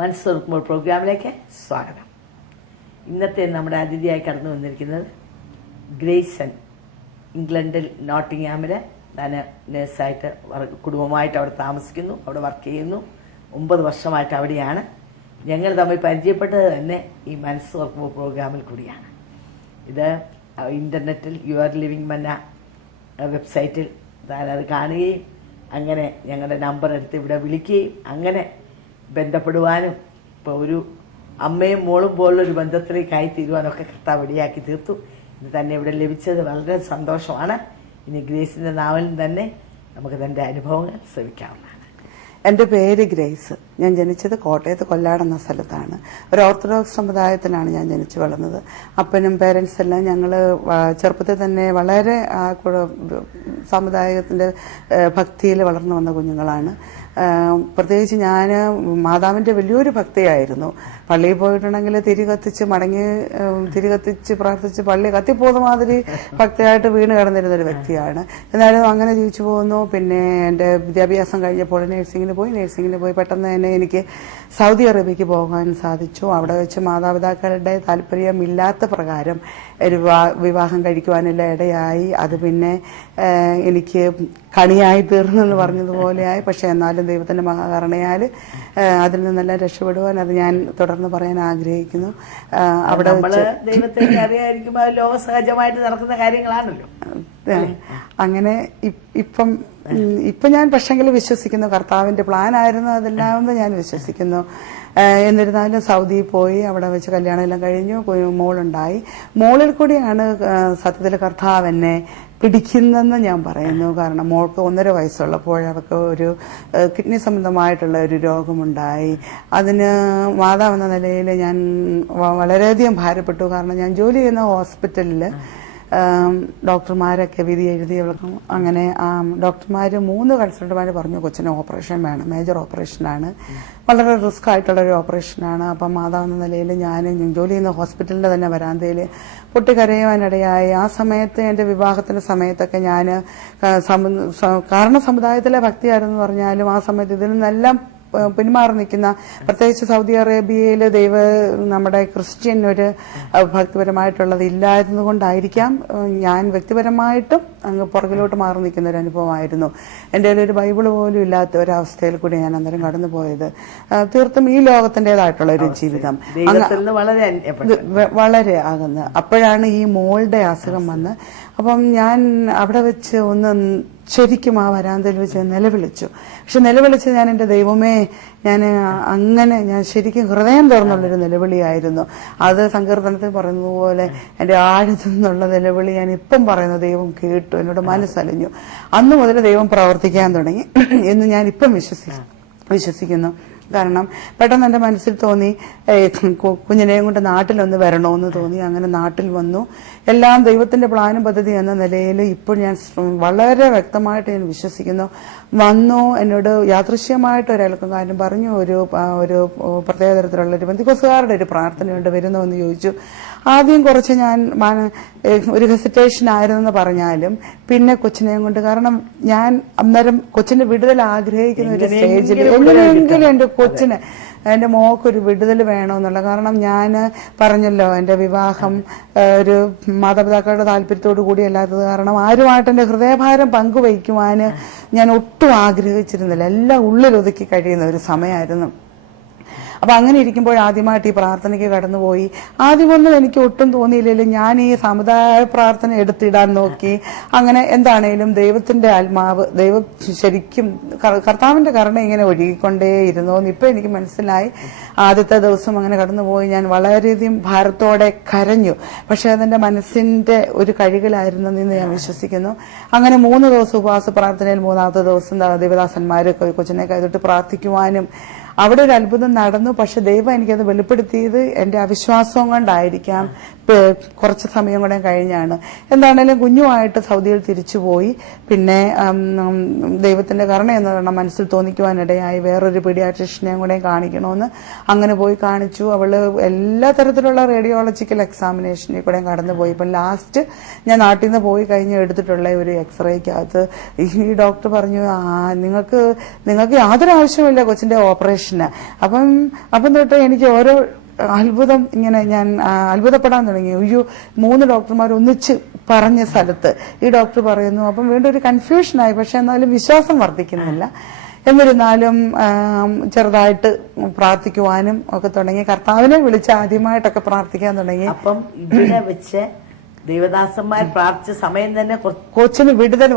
മനസ്സോർക്കുമ്പോൾ പ്രോഗ്രാമിലേക്ക് സ്വാഗതം. ഇന്നത്തെ നമ്മുടെ അതിഥിയായി കടന്നു വന്നിരിക്കുന്നത് ഗ്രേസൺ. ഇംഗ്ലണ്ടിൽ നോട്ടിംഗ്ഹാമിൽ ഞാൻ നേഴ്സായിട്ട് കുടുംബമായിട്ട് അവിടെ താമസിക്കുന്നു, അവിടെ വർക്ക് ചെയ്യുന്നു. 9 വർഷമായിട്ട് അവിടെയാണ്. ഞങ്ങൾ തമ്മിൽ പരിചയപ്പെട്ടത് തന്നെ ഈ മനസ്സോർക്കുമ്പോൾ പ്രോഗ്രാമിൽ കൂടിയാണ്. ഇത് ഇൻ്റർനെറ്റിൽ യുവർ ലിവിങ് മന്ന വെബ്സൈറ്റിൽ അത് കാണുകയും അങ്ങനെ ഞങ്ങളുടെ നമ്പർ എടുത്ത് ഇവിടെ വിളിക്കുകയും അങ്ങനെ ബന്ധപ്പെടുവാനും ഇപ്പോൾ ഒരു അമ്മയും മോളും പോലുള്ളൊരു ബന്ധത്തിലേക്കായി തീരുവാനൊക്കെ കർത്താവ് ഇടയാക്കി തീർത്തു. ഇത് തന്നെ ഇവിടെ ലഭിച്ചത് വളരെ സന്തോഷമാണ്. ഇനി ഗ്രേസിന്റെ നാവലിൽ തന്നെ നമുക്ക് തന്റെ അനുഭവങ്ങൾ ശ്രമിക്കാവുന്നതാണ്. എൻ്റെ പേര് ഗ്രേസ്. ഞാൻ ജനിച്ചത് കോട്ടയത്ത് കൊല്ലാട് എന്ന സ്ഥലത്താണ്. ഒരു ഓർത്തഡോക്സ് സമുദായത്തിലാണ് ഞാൻ ജനിച്ചു വളർന്നത്. അപ്പനും പേരൻസ് എല്ലാം ഞങ്ങൾ ചെറുപ്പത്തിൽ തന്നെ വളരെ സമുദായത്തിന്റെ ഭക്തിയിൽ വളർന്നു വന്ന കുഞ്ഞുങ്ങളാണ്. പ്രത്യേകിച്ച് ഞാൻ മാതാവിന്റെ വലിയൊരു ഭക്തിയായിരുന്നു. പള്ളിയിൽ പോയിട്ടുണ്ടെങ്കിൽ തിരി കത്തിച്ച് പ്രാർത്ഥിച്ച് പള്ളി കത്തിപ്പോകുന്ന മാതിരി ഭക്തിയായിട്ട് വീണ് കിടന്നിരുന്ന ഒരു വ്യക്തിയാണ്. എന്നാലും അങ്ങനെ ജീവിച്ചു പോകുന്നു. പിന്നെ എൻ്റെ വിദ്യാഭ്യാസം കഴിഞ്ഞപ്പോൾ നഴ്സിംഗിന് പോയി പെട്ടെന്ന് തന്നെ എനിക്ക് സൗദി അറേബ്യക്ക് പോകാൻ സാധിച്ചു. അവിടെ വെച്ച് മാതാപിതാക്കളുടെ താല്പര്യമില്ലാത്ത പ്രകാരം ഒരു വിവാഹം കഴിക്കുവാനുള്ള ഇടയായി. അത് പിന്നെ എനിക്ക് കണിയായി തീർന്നെന്ന് പറഞ്ഞതുപോലെയായി. പക്ഷെ എന്നാലും ദൈവത്തിന്റെ മഹാകരുണയാൽ അതിൽ നിന്നെല്ലാം രക്ഷപ്പെടുവാൻ അത് ഞാൻ തുടർന്ന് പറയാൻ ആഗ്രഹിക്കുന്നു. അവിടെ ദൈവത്തെ അറിയാതിരിക്കുമ്പോൾ ലോകസഹജമായിട്ട് നടക്കുന്ന കാര്യങ്ങളാണല്ലോ. അങ്ങനെ ഇപ്പൊ ഞാൻ പക്ഷെങ്കിൽ വിശ്വസിക്കുന്നു കർത്താവിന്റെ പ്ലാൻ ആയിരുന്നു അതെല്ലാമെന്ന് ഞാൻ വിശ്വസിക്കുന്നു. എന്നിരുന്നാലും സൗദിയിൽ പോയി അവിടെ വെച്ച് കല്യാണം എല്ലാം കഴിഞ്ഞു, മോളുണ്ടായി. മോളിൽ കൂടിയാണ് സത്യത്തിൽ കർത്താവ് എന്നെ പിടിക്കുന്നെന്ന് ഞാൻ പറയുന്നു. കാരണം മോൾക്ക് 1.5 വയസ്സുള്ളപ്പോൾ അവർക്ക് ഒരു കിഡ്നി സംബന്ധമായിട്ടുള്ള ഒരു രോഗമുണ്ടായി. അതിന് മാതാവെന്ന നിലയിൽ ഞാൻ വളരെയധികം ഭാരപ്പെട്ടു. കാരണം ഞാൻ ജോലി ചെയ്യുന്ന ഹോസ്പിറ്റലിൽ ഡോക്ടർമാരൊക്കെ വിധി എഴുതി. അങ്ങനെ ഡോക്ടർമാർ 3 കൺസൾട്ടന്മാർ പറഞ്ഞു കൊച്ചിന് ഓപ്പറേഷൻ വേണം, മേജർ ഓപ്പറേഷനാണ്, വളരെ റിസ്ക് ആയിട്ടുള്ള ഒരു ഓപ്പറേഷനാണ്. അപ്പം മാതാവെന്ന നിലയിൽ ഞാൻ ജോലി ചെയ്യുന്ന ഹോസ്പിറ്റലിന്റെ തന്നെ വരാന്തയിൽ പൊട്ടിക്കരയുവാനിടയായി. ആ സമയത്ത് എന്റെ വിവാഹത്തിന്റെ സമയത്തൊക്കെ ഞാൻ കാരണം സമുദായത്തിലെ ഭക്തിയായിരുന്നു പറഞ്ഞാലും ആ സമയത്ത് ഇതിൽ നിന്നെല്ലാം പിന്മാറി നിൽക്കുന്ന, പ്രത്യേകിച്ച് സൗദി അറേബ്യയിൽ നമ്മുടെ ക്രിസ്ത്യൻ ഒരു ഭക്തിപരമായിട്ടുള്ളത് ഇല്ലായിരുന്നു കൊണ്ടായിരിക്കാം ഞാൻ വ്യക്തിപരമായിട്ടും അങ്ങ് പുറകിലോട്ട് മാറി നിൽക്കുന്ന ഒരു അനുഭവമായിരുന്നു. എൻ്റെ ഒരു ബൈബിള് പോലും ഇല്ലാത്ത ഒരവസ്ഥയിൽ കൂടി ഞാൻ അന്നേരം കടന്നുപോയത്. തീർത്തും ഈ ലോകത്തിൻ്റെതായിട്ടുള്ള ഒരു ജീവിതം വളരെ അകന്ന്. അപ്പോഴാണ് ഈ മോളുടെ അസുഖം വന്ന്. അപ്പം ഞാൻ അവിടെ വെച്ച് ശരിക്കും ആ വരാന്തയിൽ വെച്ച് നിലവിളിച്ചു. പക്ഷെ നിലവിളിച്ച് ഞാൻ എൻ്റെ ദൈവമേ, ഞാൻ ശരിക്കും ഹൃദയം തുറന്നുള്ളൊരു നിലവിളിയായിരുന്നു. അത് സങ്കീർത്തനത്തിൽ പറയുന്നതുപോലെ എൻ്റെ ആഴത്തു നിന്നുള്ള നിലവിളി ഞാൻ ഇപ്പം പറയുന്നു. ദൈവം കേട്ടു, എന്നോട് മനസ്സലിഞ്ഞു. അന്ന് മുതൽ ദൈവം പ്രവർത്തിക്കാൻ തുടങ്ങി എന്ന് ഞാൻ ഇപ്പം വിശ്വസിക്കുന്നു. കാരണം പെട്ടെന്ന് എന്റെ മനസ്സിൽ തോന്നി കുഞ്ഞിനെയും കൊണ്ട് നാട്ടിലൊന്ന് വരണമെന്ന് തോന്നി. അങ്ങനെ നാട്ടിൽ വന്നു. എല്ലാം ദൈവത്തിന്റെ പ്ലാനും പദ്ധതി എന്ന നിലയിൽ ഇപ്പോൾ ഞാൻ വളരെ വ്യക്തമായിട്ട് ഞാൻ വിശ്വസിക്കുന്നു. വന്നു, എന്നോട് യാദൃശ്യമായിട്ട് ഒരാൾക്കാരും പറഞ്ഞു ഒരു പ്രത്യേക തരത്തിലുള്ള ഒരു പെന്തിക്കോസ്തുകാരുടെ ഒരു പ്രാർത്ഥനയുണ്ട്, വരുന്നോ എന്ന് ചോദിച്ചു. ആദ്യം കുറച്ച് ഞാൻ ഒരു ഹെസിറ്റേഷൻ ആയിരുന്നെന്ന് പറഞ്ഞാലും പിന്നെ കൊച്ചിനെയും കൊണ്ട്, കാരണം ഞാൻ അന്നേരം കൊച്ചിന്റെ വിടുതൽ ആഗ്രഹിക്കുന്ന ഒരു സ്റ്റേജിൽ എങ്ങനെയെങ്കിലും എന്റെ മോക്കൊരു വിടുതൽ വേണമെന്നുള്ള, കാരണം ഞാൻ പറഞ്ഞല്ലോ എന്റെ വിവാഹം ഒരു മാതാപിതാക്കളുടെ താല്പര്യത്തോടു കൂടി അല്ലാത്തത് കാരണം ആരുമായിട്ട് എന്റെ ഹൃദയഭാരം പങ്കുവയ്ക്കുവാന് ഞാൻ ഒട്ടും ആഗ്രഹിച്ചിരുന്നില്ല. എല്ലാം ഉള്ളിലൊതുക്കി കഴിയുന്ന ഒരു സമയമായിരുന്നു. അപ്പൊ അങ്ങനെ ഇരിക്കുമ്പോൾ ആദ്യമായിട്ട് ഈ പ്രാർത്ഥനയ്ക്ക് കടന്നുപോയി. ആദ്യമൊന്നും എനിക്ക് ഒട്ടും തോന്നിയില്ലല്ലോ. ഞാൻ ഈ സമുദായ പ്രാർത്ഥന എടുത്തിടാൻ നോക്കി. അങ്ങനെ എന്താണേലും ദൈവത്തിന്റെ ആത്മാവ്, ശരിക്കും കർത്താവിന്റെ കരുണ ഇങ്ങനെ ഒഴുകിക്കൊണ്ടേയിരുന്നു എന്ന് ഇപ്പൊ എനിക്ക് മനസ്സിലായി. ആദ്യത്തെ ദിവസം അങ്ങനെ കടന്നുപോയി. ഞാൻ വളരെയധികം ഭാരത്തോടെ കരഞ്ഞു. പക്ഷെ അതെന്റെ മനസ്സിന്റെ ഒരു കഴുകലായിരുന്നു എന്ന് ഞാൻ വിശ്വസിക്കുന്നു. അങ്ങനെ 3 ദിവസം ഉപവാസ പ്രാർത്ഥനയിൽ 3ാമത്തെ ദിവസം ദേവദാസന്മാര് കൊച്ചിനെ കൈതൊട്ട് പ്രാർത്ഥിക്കുവാനും അവിടെ ഒരു അത്ഭുതം നടന്നു. പക്ഷെ ദൈവം എനിക്കത് വെളിപ്പെടുത്തിയത് എന്റെ അവിശ്വാസം കൊണ്ടായിരിക്കാം. കുറച്ച് സമയം കൂടെ കഴിഞ്ഞാണ്. എന്താണേലും കുഞ്ഞുമായിട്ട് സൗദിയിൽ തിരിച്ചുപോയി. പിന്നെ ദൈവത്തിന്റെ കരുണ എന്ന് പറഞ്ഞാൽ മനസ്സിൽ തോന്നിക്കുവാനിടയായി വേറൊരു പീഡിയാട്രീഷ്യനെയും കൂടെ കാണിക്കണമെന്ന്. അങ്ങനെ പോയി കാണിച്ചു. അവള് എല്ലാ തരത്തിലുള്ള റേഡിയോളജിക്കൽ എക്സാമിനേഷനിൽ കൂടെ കടന്നുപോയി. ഇപ്പം ലാസ്റ്റ് ഞാൻ നാട്ടിൽ നിന്ന് പോയി കഴിഞ്ഞ് എടുത്തിട്ടുള്ള ഒരു എക്സ്റേക്കകത്ത് ഈ ഡോക്ടർ പറഞ്ഞു, നിങ്ങൾക്ക് യാതൊരു ആവശ്യമില്ല കൊച്ചിന്റെ ഓപ്പറേഷൻ ഓപ്പറേഷന്. അപ്പം തൊട്ട് എനിക്ക് ഓരോ അത്ഭുതം ഇങ്ങനെ ഞാൻ അത്ഭുതപ്പെടാൻ തുടങ്ങി. അയ്യോ, 3 ഡോക്ടർമാർ ഒന്നിച്ച് പറഞ്ഞ സ്ഥലത്ത് ഈ ഡോക്ടർ പറയുന്നു. അപ്പം വീണ്ടും ഒരു കൺഫ്യൂഷനായി. പക്ഷെ എന്നാലും വിശ്വാസം വർദ്ധിക്കുന്നില്ല. എന്നിരുന്നാലും ചെറുതായിട്ട് പ്രാർത്ഥിക്കുവാനും ഒക്കെ തുടങ്ങി. കർത്താവിനെ വിളിച്ച് ആദ്യമായിട്ടൊക്കെ പ്രാർത്ഥിക്കാൻ തുടങ്ങി. അപ്പം ഇവിടെ വെച്ച് ദേവദാസന്മാർ പ്രാർത്ഥിച്ച സമയം തന്നെ കൊച്ചിന് വിടുതൽ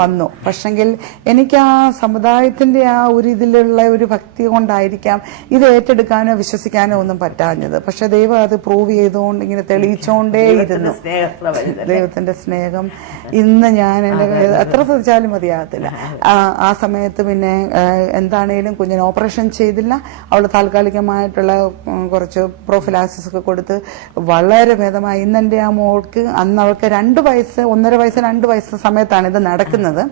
വന്നു. പക്ഷെങ്കിൽ എനിക്ക് ആ സമുദായത്തിന്റെ ആ ഒരു ഇതിലുള്ള ഒരു ഭക്തി കൊണ്ടായിരിക്കാം ഇത് ഏറ്റെടുക്കാനോ വിശ്വസിക്കാനോ ഒന്നും പറ്റാഞ്ഞത്. പക്ഷെ ദൈവം അത് പ്രൂവ് ചെയ്തുകൊണ്ട് ഇങ്ങനെ തെളിയിച്ചോണ്ടേയിരുന്നു. ദൈവത്തിന്റെ സ്നേഹം ഇന്ന് ഞാൻ എത്ര ശ്രദ്ധിച്ചാലും മതിയാകത്തില്ല. ആ സമയത്ത് പിന്നെ എന്താണേലും കുഞ്ഞിന് ഓപ്പറേഷൻ ചെയ്തില്ല. അവള് താൽക്കാലികമായിട്ടുള്ള കുറച്ച് പ്രോഫിലാക്സിസ് ഒക്കെ കൊടുത്ത് വളരെ ഭേദമായി. ഇന്നെന്റെ ആ മോൾക്ക് അന്ന് അവൾക്ക് 2 വയസ്സ് 1.5 വയസ്സ് 2 വയസ്സ് സമയത്താണ് ഇത് നടക്കുന്നത്.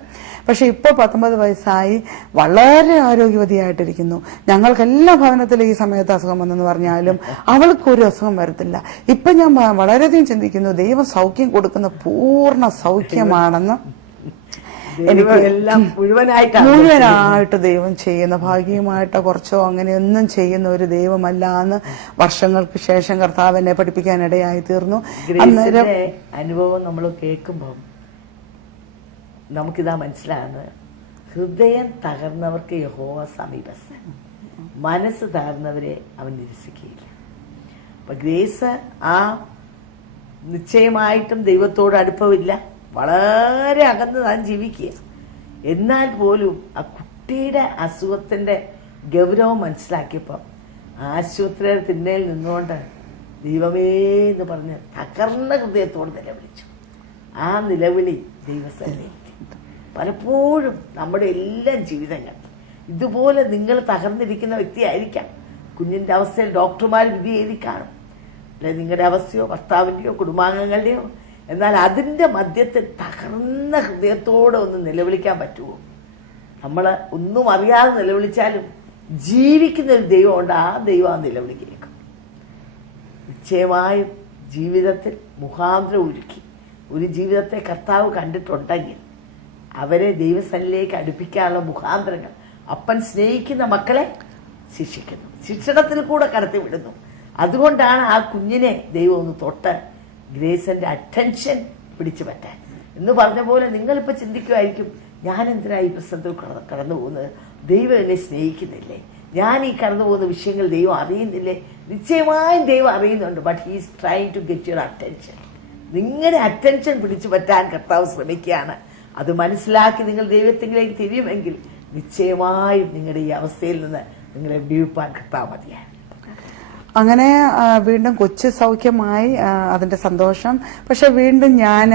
പക്ഷെ ഇപ്പോൾ 19 വയസ്സായി വളരെ ആരോഗ്യവതിയായിട്ടിരിക്കുന്നു. ഞങ്ങൾക്ക് എല്ലാ ഭവനത്തിലും ഈ സമയത്ത് അസുഖം വന്നെന്ന് പറഞ്ഞാലും അവൾക്കൊരു അസുഖം വരത്തില്ല. ഇപ്പൊ ഞാൻ വളരെയധികം ചിന്തിക്കുന്നു, ദൈവം സൗഖ്യം കൊടുക്കുന്ന പൂർണ്ണ സൗഖ്യമാണെന്ന്. മുഴുവനായിട്ട് ദൈവം ചെയ്യുന്ന, ഭാഗികമായിട്ടോ കുറച്ചോ അങ്ങനെയൊന്നും ചെയ്യുന്ന ഒരു ദൈവമല്ല എന്ന് വർഷങ്ങൾക്ക് ശേഷം കർത്താവ് എന്നെ പഠിപ്പിക്കാനിടയായി തീർന്നു. അന്നേരം അനുഭവം നമ്മൾ കേൾക്കുമ്പോൾ നമുക്കിതാ മനസ്സിലാകുന്നത്, ഹൃദയം തകർന്നവർക്ക് യഹോവ സമീപസ്ഥൻ, മനസ്സ് തകർന്നവരെ അവൻ നിരസിക്കുകയില്ല. അപ്പൊ ഗ്രേസ് ആ നിശ്ചയമായിട്ടും ദൈവത്തോട് അടുപ്പമില്ല, വളരെ അകന്ന് താൻ ജീവിക്കുക. എന്നാൽ പോലും ആ കുട്ടിയുടെ അസുഖത്തിന്റെ ഗൗരവം മനസ്സിലാക്കിയപ്പോൾ ആശുപത്രിയുടെ തിണ്ണയിൽ നിന്നുകൊണ്ട് ദൈവമേ എന്ന് പറഞ്ഞ് തകർന്ന ഹൃദയത്തോട് നിലവിളിച്ചു. ആ നിലവിളി ദൈവസന്നിധിയിൽ പലപ്പോഴും നമ്മുടെ എല്ലാ ജീവിതങ്ങൾ ഇതുപോലെ നിങ്ങൾ തകർന്നിരിക്കുന്ന വ്യക്തിയായിരിക്കാം. കുഞ്ഞിന്റെ അവസ്ഥയിൽ ഡോക്ടർമാർ വിധി എഴുതി കാണും, അല്ലെ നിങ്ങളുടെ അവസ്ഥയോ ഭർത്താവിന്റെയോ കുടുംബാംഗങ്ങളുടെയോ. എന്നാൽ അതിന്റെ മധ്യത്തിൽ തകർന്ന ഹൃദയത്തോടെ ഒന്ന് നിലവിളിക്കാൻ പറ്റുമോ? നമ്മൾ ഒന്നും അറിയാതെ നിലവിളിച്ചാലും ജീവിക്കുന്ന ഒരു ദൈവമുണ്ട്. ആ ദൈവം ആ നിലവിളി കേൾക്കും. നിശ്ചയമായും ജീവിതത്തിൽ മുഖാന്തരം ഒരുക്കി ഒരു ജീവിതത്തെ കർത്താവ് കണ്ടിട്ടുണ്ടെങ്കിൽ അവരെ ദൈവസന്നിധിയിലേക്ക് അടുപ്പിക്കാനുള്ള മുഖാന്തരങ്ങൾ. അപ്പൻ സ്നേഹിക്കുന്ന മക്കളെ ശിക്ഷിക്കുന്നു, ശിക്ഷണത്തിൽ കൂടെ കടത്തിവിടുന്നു. അതുകൊണ്ടാണ് ആ കുഞ്ഞിനെ ദൈവം ഒന്ന് തൊട്ട് ഗ്രേസിന്റെ അറ്റൻഷൻ പിടിച്ചു പറ്റാൻ എന്ന് പറഞ്ഞ പോലെ നിങ്ങളിപ്പോൾ ചിന്തിക്കുമായിരിക്കും, ഞാൻ എന്തിനാ ഈ പ്രശ്നത്തിൽ കടന്നു പോകുന്നത്? ദൈവം എന്നെ സ്നേഹിക്കുന്നില്ലേ? ഞാൻ ഈ കടന്നു പോകുന്ന വിഷയങ്ങൾ ദൈവം അറിയുന്നില്ലേ? നിശ്ചയമായും ദൈവം അറിയുന്നുണ്ട്. But he's trying to get your attention. നിങ്ങളുടെ അറ്റൻഷൻ പിടിച്ചു പറ്റാൻ കർത്താവ് ശ്രമിക്കുകയാണ്. അത് മനസ്സിലാക്കി നിങ്ങൾ ദൈവത്തിലേക്ക് തിരിയുമെങ്കിൽ നിശ്ചയമായും നിങ്ങളുടെ ഈ അവസ്ഥയിൽ നിന്ന് നിങ്ങളെ വിടുവിപ്പാൻ കർത്താവ് മതിയാണ്. അങ്ങനെ വീണ്ടും കൊച്ചു സൗഖ്യമായി, അതിന്റെ സന്തോഷം. പക്ഷെ വീണ്ടും ഞാൻ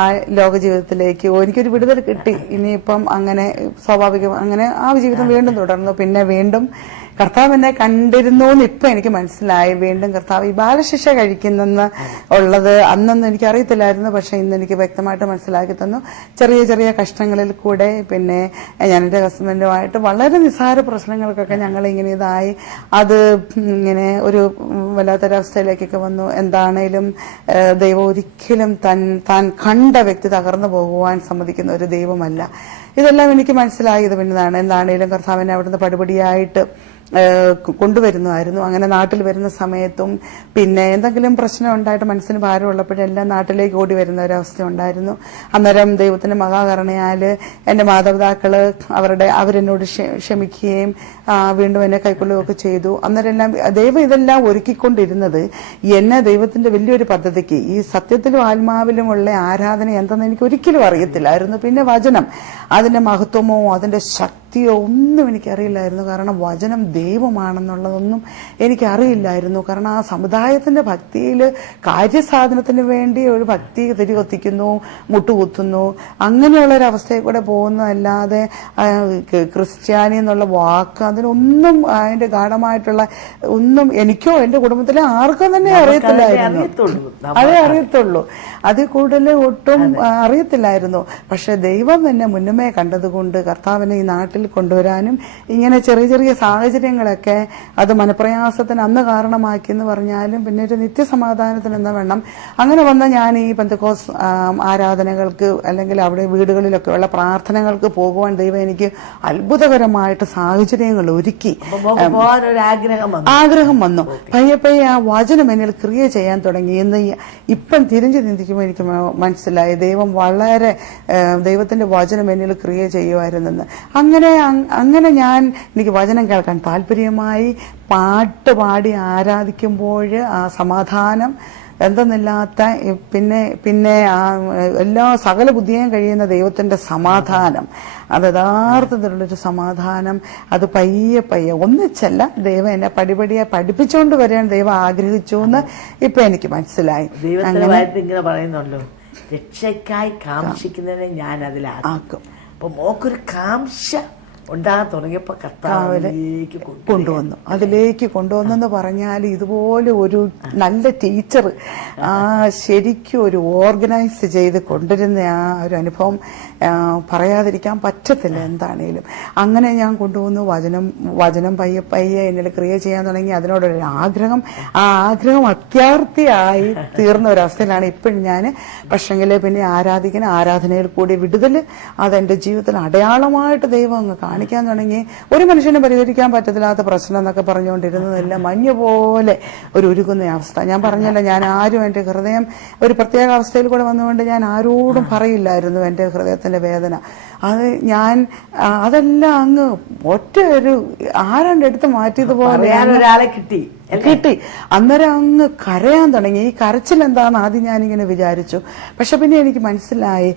ആ ലോക ജീവിതത്തിലേക്ക് എനിക്കൊരു വിടുതൽ കിട്ടി. ഇനിയിപ്പം അങ്ങനെ സ്വാഭാവികം അങ്ങനെ ആ ജീവിതം വീണ്ടും തുടർന്നു. പിന്നെ വീണ്ടും കർത്താവ് എന്നെ കണ്ടിരുന്നു എന്ന് ഇപ്പൊ എനിക്ക് മനസ്സിലായി. വീണ്ടും കർത്താവ് ഈ ബാലശിക്ഷ കഴിക്കുന്നെന്ന് ഉള്ളത് അന്നൊന്നും എനിക്ക് അറിയത്തില്ലായിരുന്നു. പക്ഷെ ഇന്ന് എനിക്ക് വ്യക്തമായിട്ട് മനസ്സിലാക്കി തന്നു. ചെറിയ ചെറിയ കഷ്ടങ്ങളിൽ കൂടെ പിന്നെ ഞാൻ എന്റെ ഹസ്ബൻഡുമായിട്ട് വളരെ നിസ്സാര പ്രശ്നങ്ങൾക്കൊക്കെ ഞങ്ങൾ ഇങ്ങനെ ഇതായി. അത് ഇങ്ങനെ ഒരു വല്ലാത്തൊരവസ്ഥയിലേക്കൊക്കെ വന്നു. എന്താണേലും ദൈവം ഒരിക്കലും താൻ കണ്ട വ്യക്തി തകർന്നു പോകുവാൻ സമ്മതിക്കുന്ന ഒരു ദൈവമല്ല. ഇതെല്ലാം എനിക്ക് മനസ്സിലായത് പിന്നതാണ്. എന്താണേലും കർത്താവിനെ അവിടുന്ന് പടിപടിയായിട്ട് കൊണ്ടുവരുന്നതായിരുന്നു. അങ്ങനെ നാട്ടിൽ വരുന്ന സമയത്തും പിന്നെ എന്തെങ്കിലും പ്രശ്നം ഉണ്ടായിട്ട് മനസ്സിന് ഭാരമുള്ളപ്പോഴെല്ലാം നാട്ടിലേക്ക് ഓടി വരുന്ന ഒരവസ്ഥ ഉണ്ടായിരുന്നു. അന്നേരം ദൈവത്തിന്റെ മഹാകരുണയാല് എന്റെ മാതാപിതാക്കള് അവരെന്നോട് ക്ഷമിക്കുകയും വീണ്ടും എന്നെ കൈക്കൊള്ളുകയൊക്കെ ചെയ്തു. അന്നേരം ദൈവം ഇതെല്ലാം ഒരുക്കിക്കൊണ്ടിരുന്നത് എന്നെ ദൈവത്തിന്റെ വലിയൊരു പദ്ധതിക്ക്, ഈ സത്യത്തിലും ആത്മാവിലുമുള്ള ആരാധന എന്തെന്ന് എനിക്ക് ഒരിക്കലും അറിയത്തില്ലായിരുന്നു. പിന്നെ വചനം, അതിന്റെ മഹത്വമോ അതിന്റെ ശക്തിയോ ഒന്നും എനിക്കറിയില്ലായിരുന്നു. കാരണം വചനം ദൈവമാണെന്നുള്ളതൊന്നും എനിക്കറിയില്ലായിരുന്നു. കാരണം ആ സമുദായത്തിന്റെ ഭക്തിയിൽ കാര്യസാധനത്തിന് വേണ്ടി ഒരു ഭക്തി തിരികൊത്തിക്കുന്നു, മുട്ടുകുത്തുന്നു, അങ്ങനെയുള്ള ഒരു അവസ്ഥയിൽ കൂടെ പോകുന്നതല്ലാതെ ക്രിസ്ത്യാനി എന്നുള്ള വാക്ക് അതിനൊന്നും അതിന്റെ ഗാഠമായിട്ടുള്ള ഒന്നും എനിക്കോ എന്റെ കുടുംബത്തിലെ ആർക്കും തന്നെ അറിയത്തില്ലായിരുന്നു. അതേ അറിയത്തുള്ളൂ, അതിൽ കൂടുതൽ ഒട്ടും അറിയത്തില്ലായിരുന്നു. പക്ഷെ ദൈവം എന്നെ മുന്നമേ കണ്ടതുകൊണ്ട് കർത്താവിനെ ഈ നാട്ടിൽ കൊണ്ടുവരാനും ഇങ്ങനെ ചെറിയ ചെറിയ സാഹചര്യങ്ങൾ സാഹചര്യങ്ങളൊക്കെ അത് മനപ്രയാസത്തിന് അന്ന് കാരണമാക്കി എന്ന് പറഞ്ഞാലും പിന്നെ ഒരു നിത്യസമാധാനത്തിന് എന്ന വേണം. അങ്ങനെ വന്ന ഞാൻ ഈ പെന്തക്കോസ് ആരാധനകൾക്ക് അല്ലെങ്കിൽ അവിടെ വീടുകളിലൊക്കെ ഉള്ള പ്രാർത്ഥനകൾക്ക് പോകുവാൻ ദൈവം എനിക്ക് അത്ഭുതകരമായിട്ട് സാഹചര്യങ്ങൾ ഒരുക്കി. ആഗ്രഹം വന്നു. പയ്യെ പയ്യെ ആ വചനം എന്നിൽ ക്രിയ ചെയ്യാൻ തുടങ്ങി. എന്ന് ഇപ്പം തിരിഞ്ഞു ചിന്തിക്കുമ്പോൾ എനിക്ക് മനസ്സിലായി ദൈവം വളരെ ദൈവത്തിന്റെ വചനം എന്നിൽ ക്രിയ ചെയ്യുമായിരുന്നെന്ന്. അങ്ങനെ എനിക്ക് വചനം കേൾക്കാൻ താല്പര്യമായി. പാട്ട് പാടി ആരാധിക്കുമ്പോൾ ആ സമാധാനം എന്തെന്നില്ലാത്ത പിന്നെ എല്ലാ സകല ബുദ്ധിയും കഴിയുന്ന ദൈവത്തിന്റെ സമാധാനം, അത് യഥാർത്ഥത്തിലുള്ളൊരു സമാധാനം, അത് പയ്യെ ഒന്നിച്ചല്ല, ദൈവം എന്നെ പടിപടിയെ പഠിപ്പിച്ചുകൊണ്ട് വരാൻ ദൈവം ആഗ്രഹിച്ചു എന്ന് ഇപ്പൊ എനിക്ക് മനസ്സിലായി. ഇങ്ങനെ പറയുന്നുണ്ടല്ലോ, രക്ഷയ്ക്കായി കാംക്ഷിക്കുന്നതിനെ ഞാൻ അതിലാക്കും. അപ്പൊ മോക്കൊരു കാംക്ഷ ഉണ്ടാകാൻ തുടങ്ങിയപ്പോ കർത്താവിലേക്ക് അതിലേക്ക് കൊണ്ടുവന്നെന്ന് പറഞ്ഞാൽ ഇതുപോലെ ഒരു നല്ല ടീച്ചർ ശരിക്കും ഒരു ഓർഗനൈസ് ചെയ്ത് കൊണ്ടുവരുന്ന ആ ഒരു അനുഭവം പറയാതിരിക്കാൻ പറ്റത്തില്ല എന്താണേലും. അങ്ങനെ ഞാൻ കൊണ്ടുവന്നു. വചനം പയ്യെ എന്നിൽ ക്രിയ ചെയ്യാൻ തുടങ്ങി. അതിനോടൊരു ആഗ്രഹം, ആ ആഗ്രഹം അത്യാർത്ഥിയായി തീർന്ന ഒരവസ്ഥയിലാണ് ഇപ്പോഴും ഞാൻ. പക്ഷെങ്കിൽ പിന്നെ ആരാധനയിൽ കൂടി വിടുതൽ അതെന്റെ ജീവിതത്തിൽ അടയാളമായിട്ട് ദൈവം അങ്ങ് കാണിക്കാൻ തുടങ്ങി. ഒരു മനുഷ്യന് പരിഹരിക്കാൻ പറ്റത്തില്ലാത്ത പ്രശ്നം എന്നൊക്കെ പറഞ്ഞുകൊണ്ടിരുന്നതെല്ലാം മഞ്ഞ് പോലെ ഒരു ഉരുകുന്ന അവസ്ഥ. ഞാൻ പറഞ്ഞല്ലോ, ഞാൻ ആരും എന്റെ ഹൃദയം ഒരു പ്രത്യേക അവസ്ഥയിൽ കൂടെ വന്നുകൊണ്ട് ഞാൻ ആരോടും പറയില്ലായിരുന്നു എന്റെ ഹൃദയത്തിന്റെ വേദന. അതെല്ലാം അങ്ങ് ഒറ്റ ഒരു ആരാണ്ട് എടുത്ത് മാറ്റിയതുപോലെ ഒരാളെ കിട്ടി. അന്നേരം അങ്ങ് കരയാൻ തുടങ്ങി. ഈ കരച്ചിൽ എന്താണെന്ന് ആദ്യം ഞാനിങ്ങനെ വിചാരിച്ചു. പക്ഷെ പിന്നെ എനിക്ക് മനസ്സിലായി,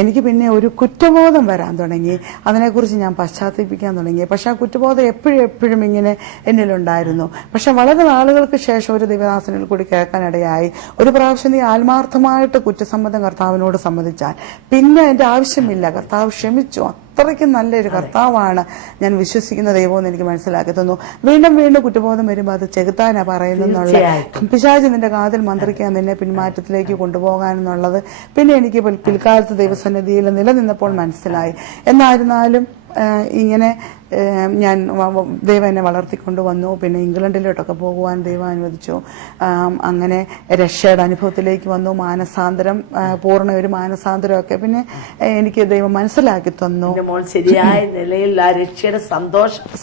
എനിക്ക് പിന്നെ ഒരു കുറ്റബോധം വരാൻ തുടങ്ങി. അതിനെക്കുറിച്ച് ഞാൻ പശ്ചാത്തപിക്കാൻ തുടങ്ങി. പക്ഷെ ആ കുറ്റബോധം എപ്പോഴും ഇങ്ങനെ എന്നിലുണ്ടായിരുന്നു. പക്ഷെ വളരെ നാളുകൾക്ക് ശേഷം ഒരു ദൈവദാസനിൽ കൂടി കേൾക്കാനിടയായി, ഒരു പ്രാവശ്യം നീ ആത്മാർത്ഥമായിട്ട് കുറ്റസമ്മതം കർത്താവിനോട് സമ്മതിച്ചാൽ പിന്നെ എന്റെ ആവശ്യമില്ല, കർത്താവ് ക്ഷമിച്ചു. അത്രയ്ക്കും നല്ലൊരു കർത്താവാണ് ഞാൻ വിശ്വസിക്കുന്ന ദൈവമെന്ന് എനിക്ക് മനസ്സിലാക്കി തന്നു. വീണ്ടും കുറ്റബോധം വരുമ്പോൾ അത് ചെകുത്താനാ പറയുന്നുള്ള പിശാച് നിന്റെ കാതിൽ മന്ത്രിക്കാൻ നിന്നെ പിന്മാറ്റത്തിലേക്ക് കൊണ്ടുപോകാനെന്നുള്ളത് പിന്നെ എനിക്ക് പിൽക്കാലത്ത് ദൈവസന്നിധിയിൽ നിലനിന്നപ്പോൾ മനസ്സിലായി. എന്നായിരുന്നാലും ഇങ്ങനെ ഞാൻ ദൈവം എന്നെ വളർത്തിക്കൊണ്ടുവന്നു. പിന്നെ ഇംഗ്ലണ്ടിലോട്ടൊക്കെ പോകുവാൻ ദൈവം അനുവദിച്ചു. അങ്ങനെ രക്ഷയുടെ അനുഭവത്തിലേക്ക് വന്നു. മാനസാന്തരം, പൂർണ്ണ ഒരു മാനസാന്തരമൊക്കെ പിന്നെ എനിക്ക് ദൈവം മനസ്സിലാക്കി തന്നു. ശരിയായ നിലയിൽ ആ രക്ഷയുടെ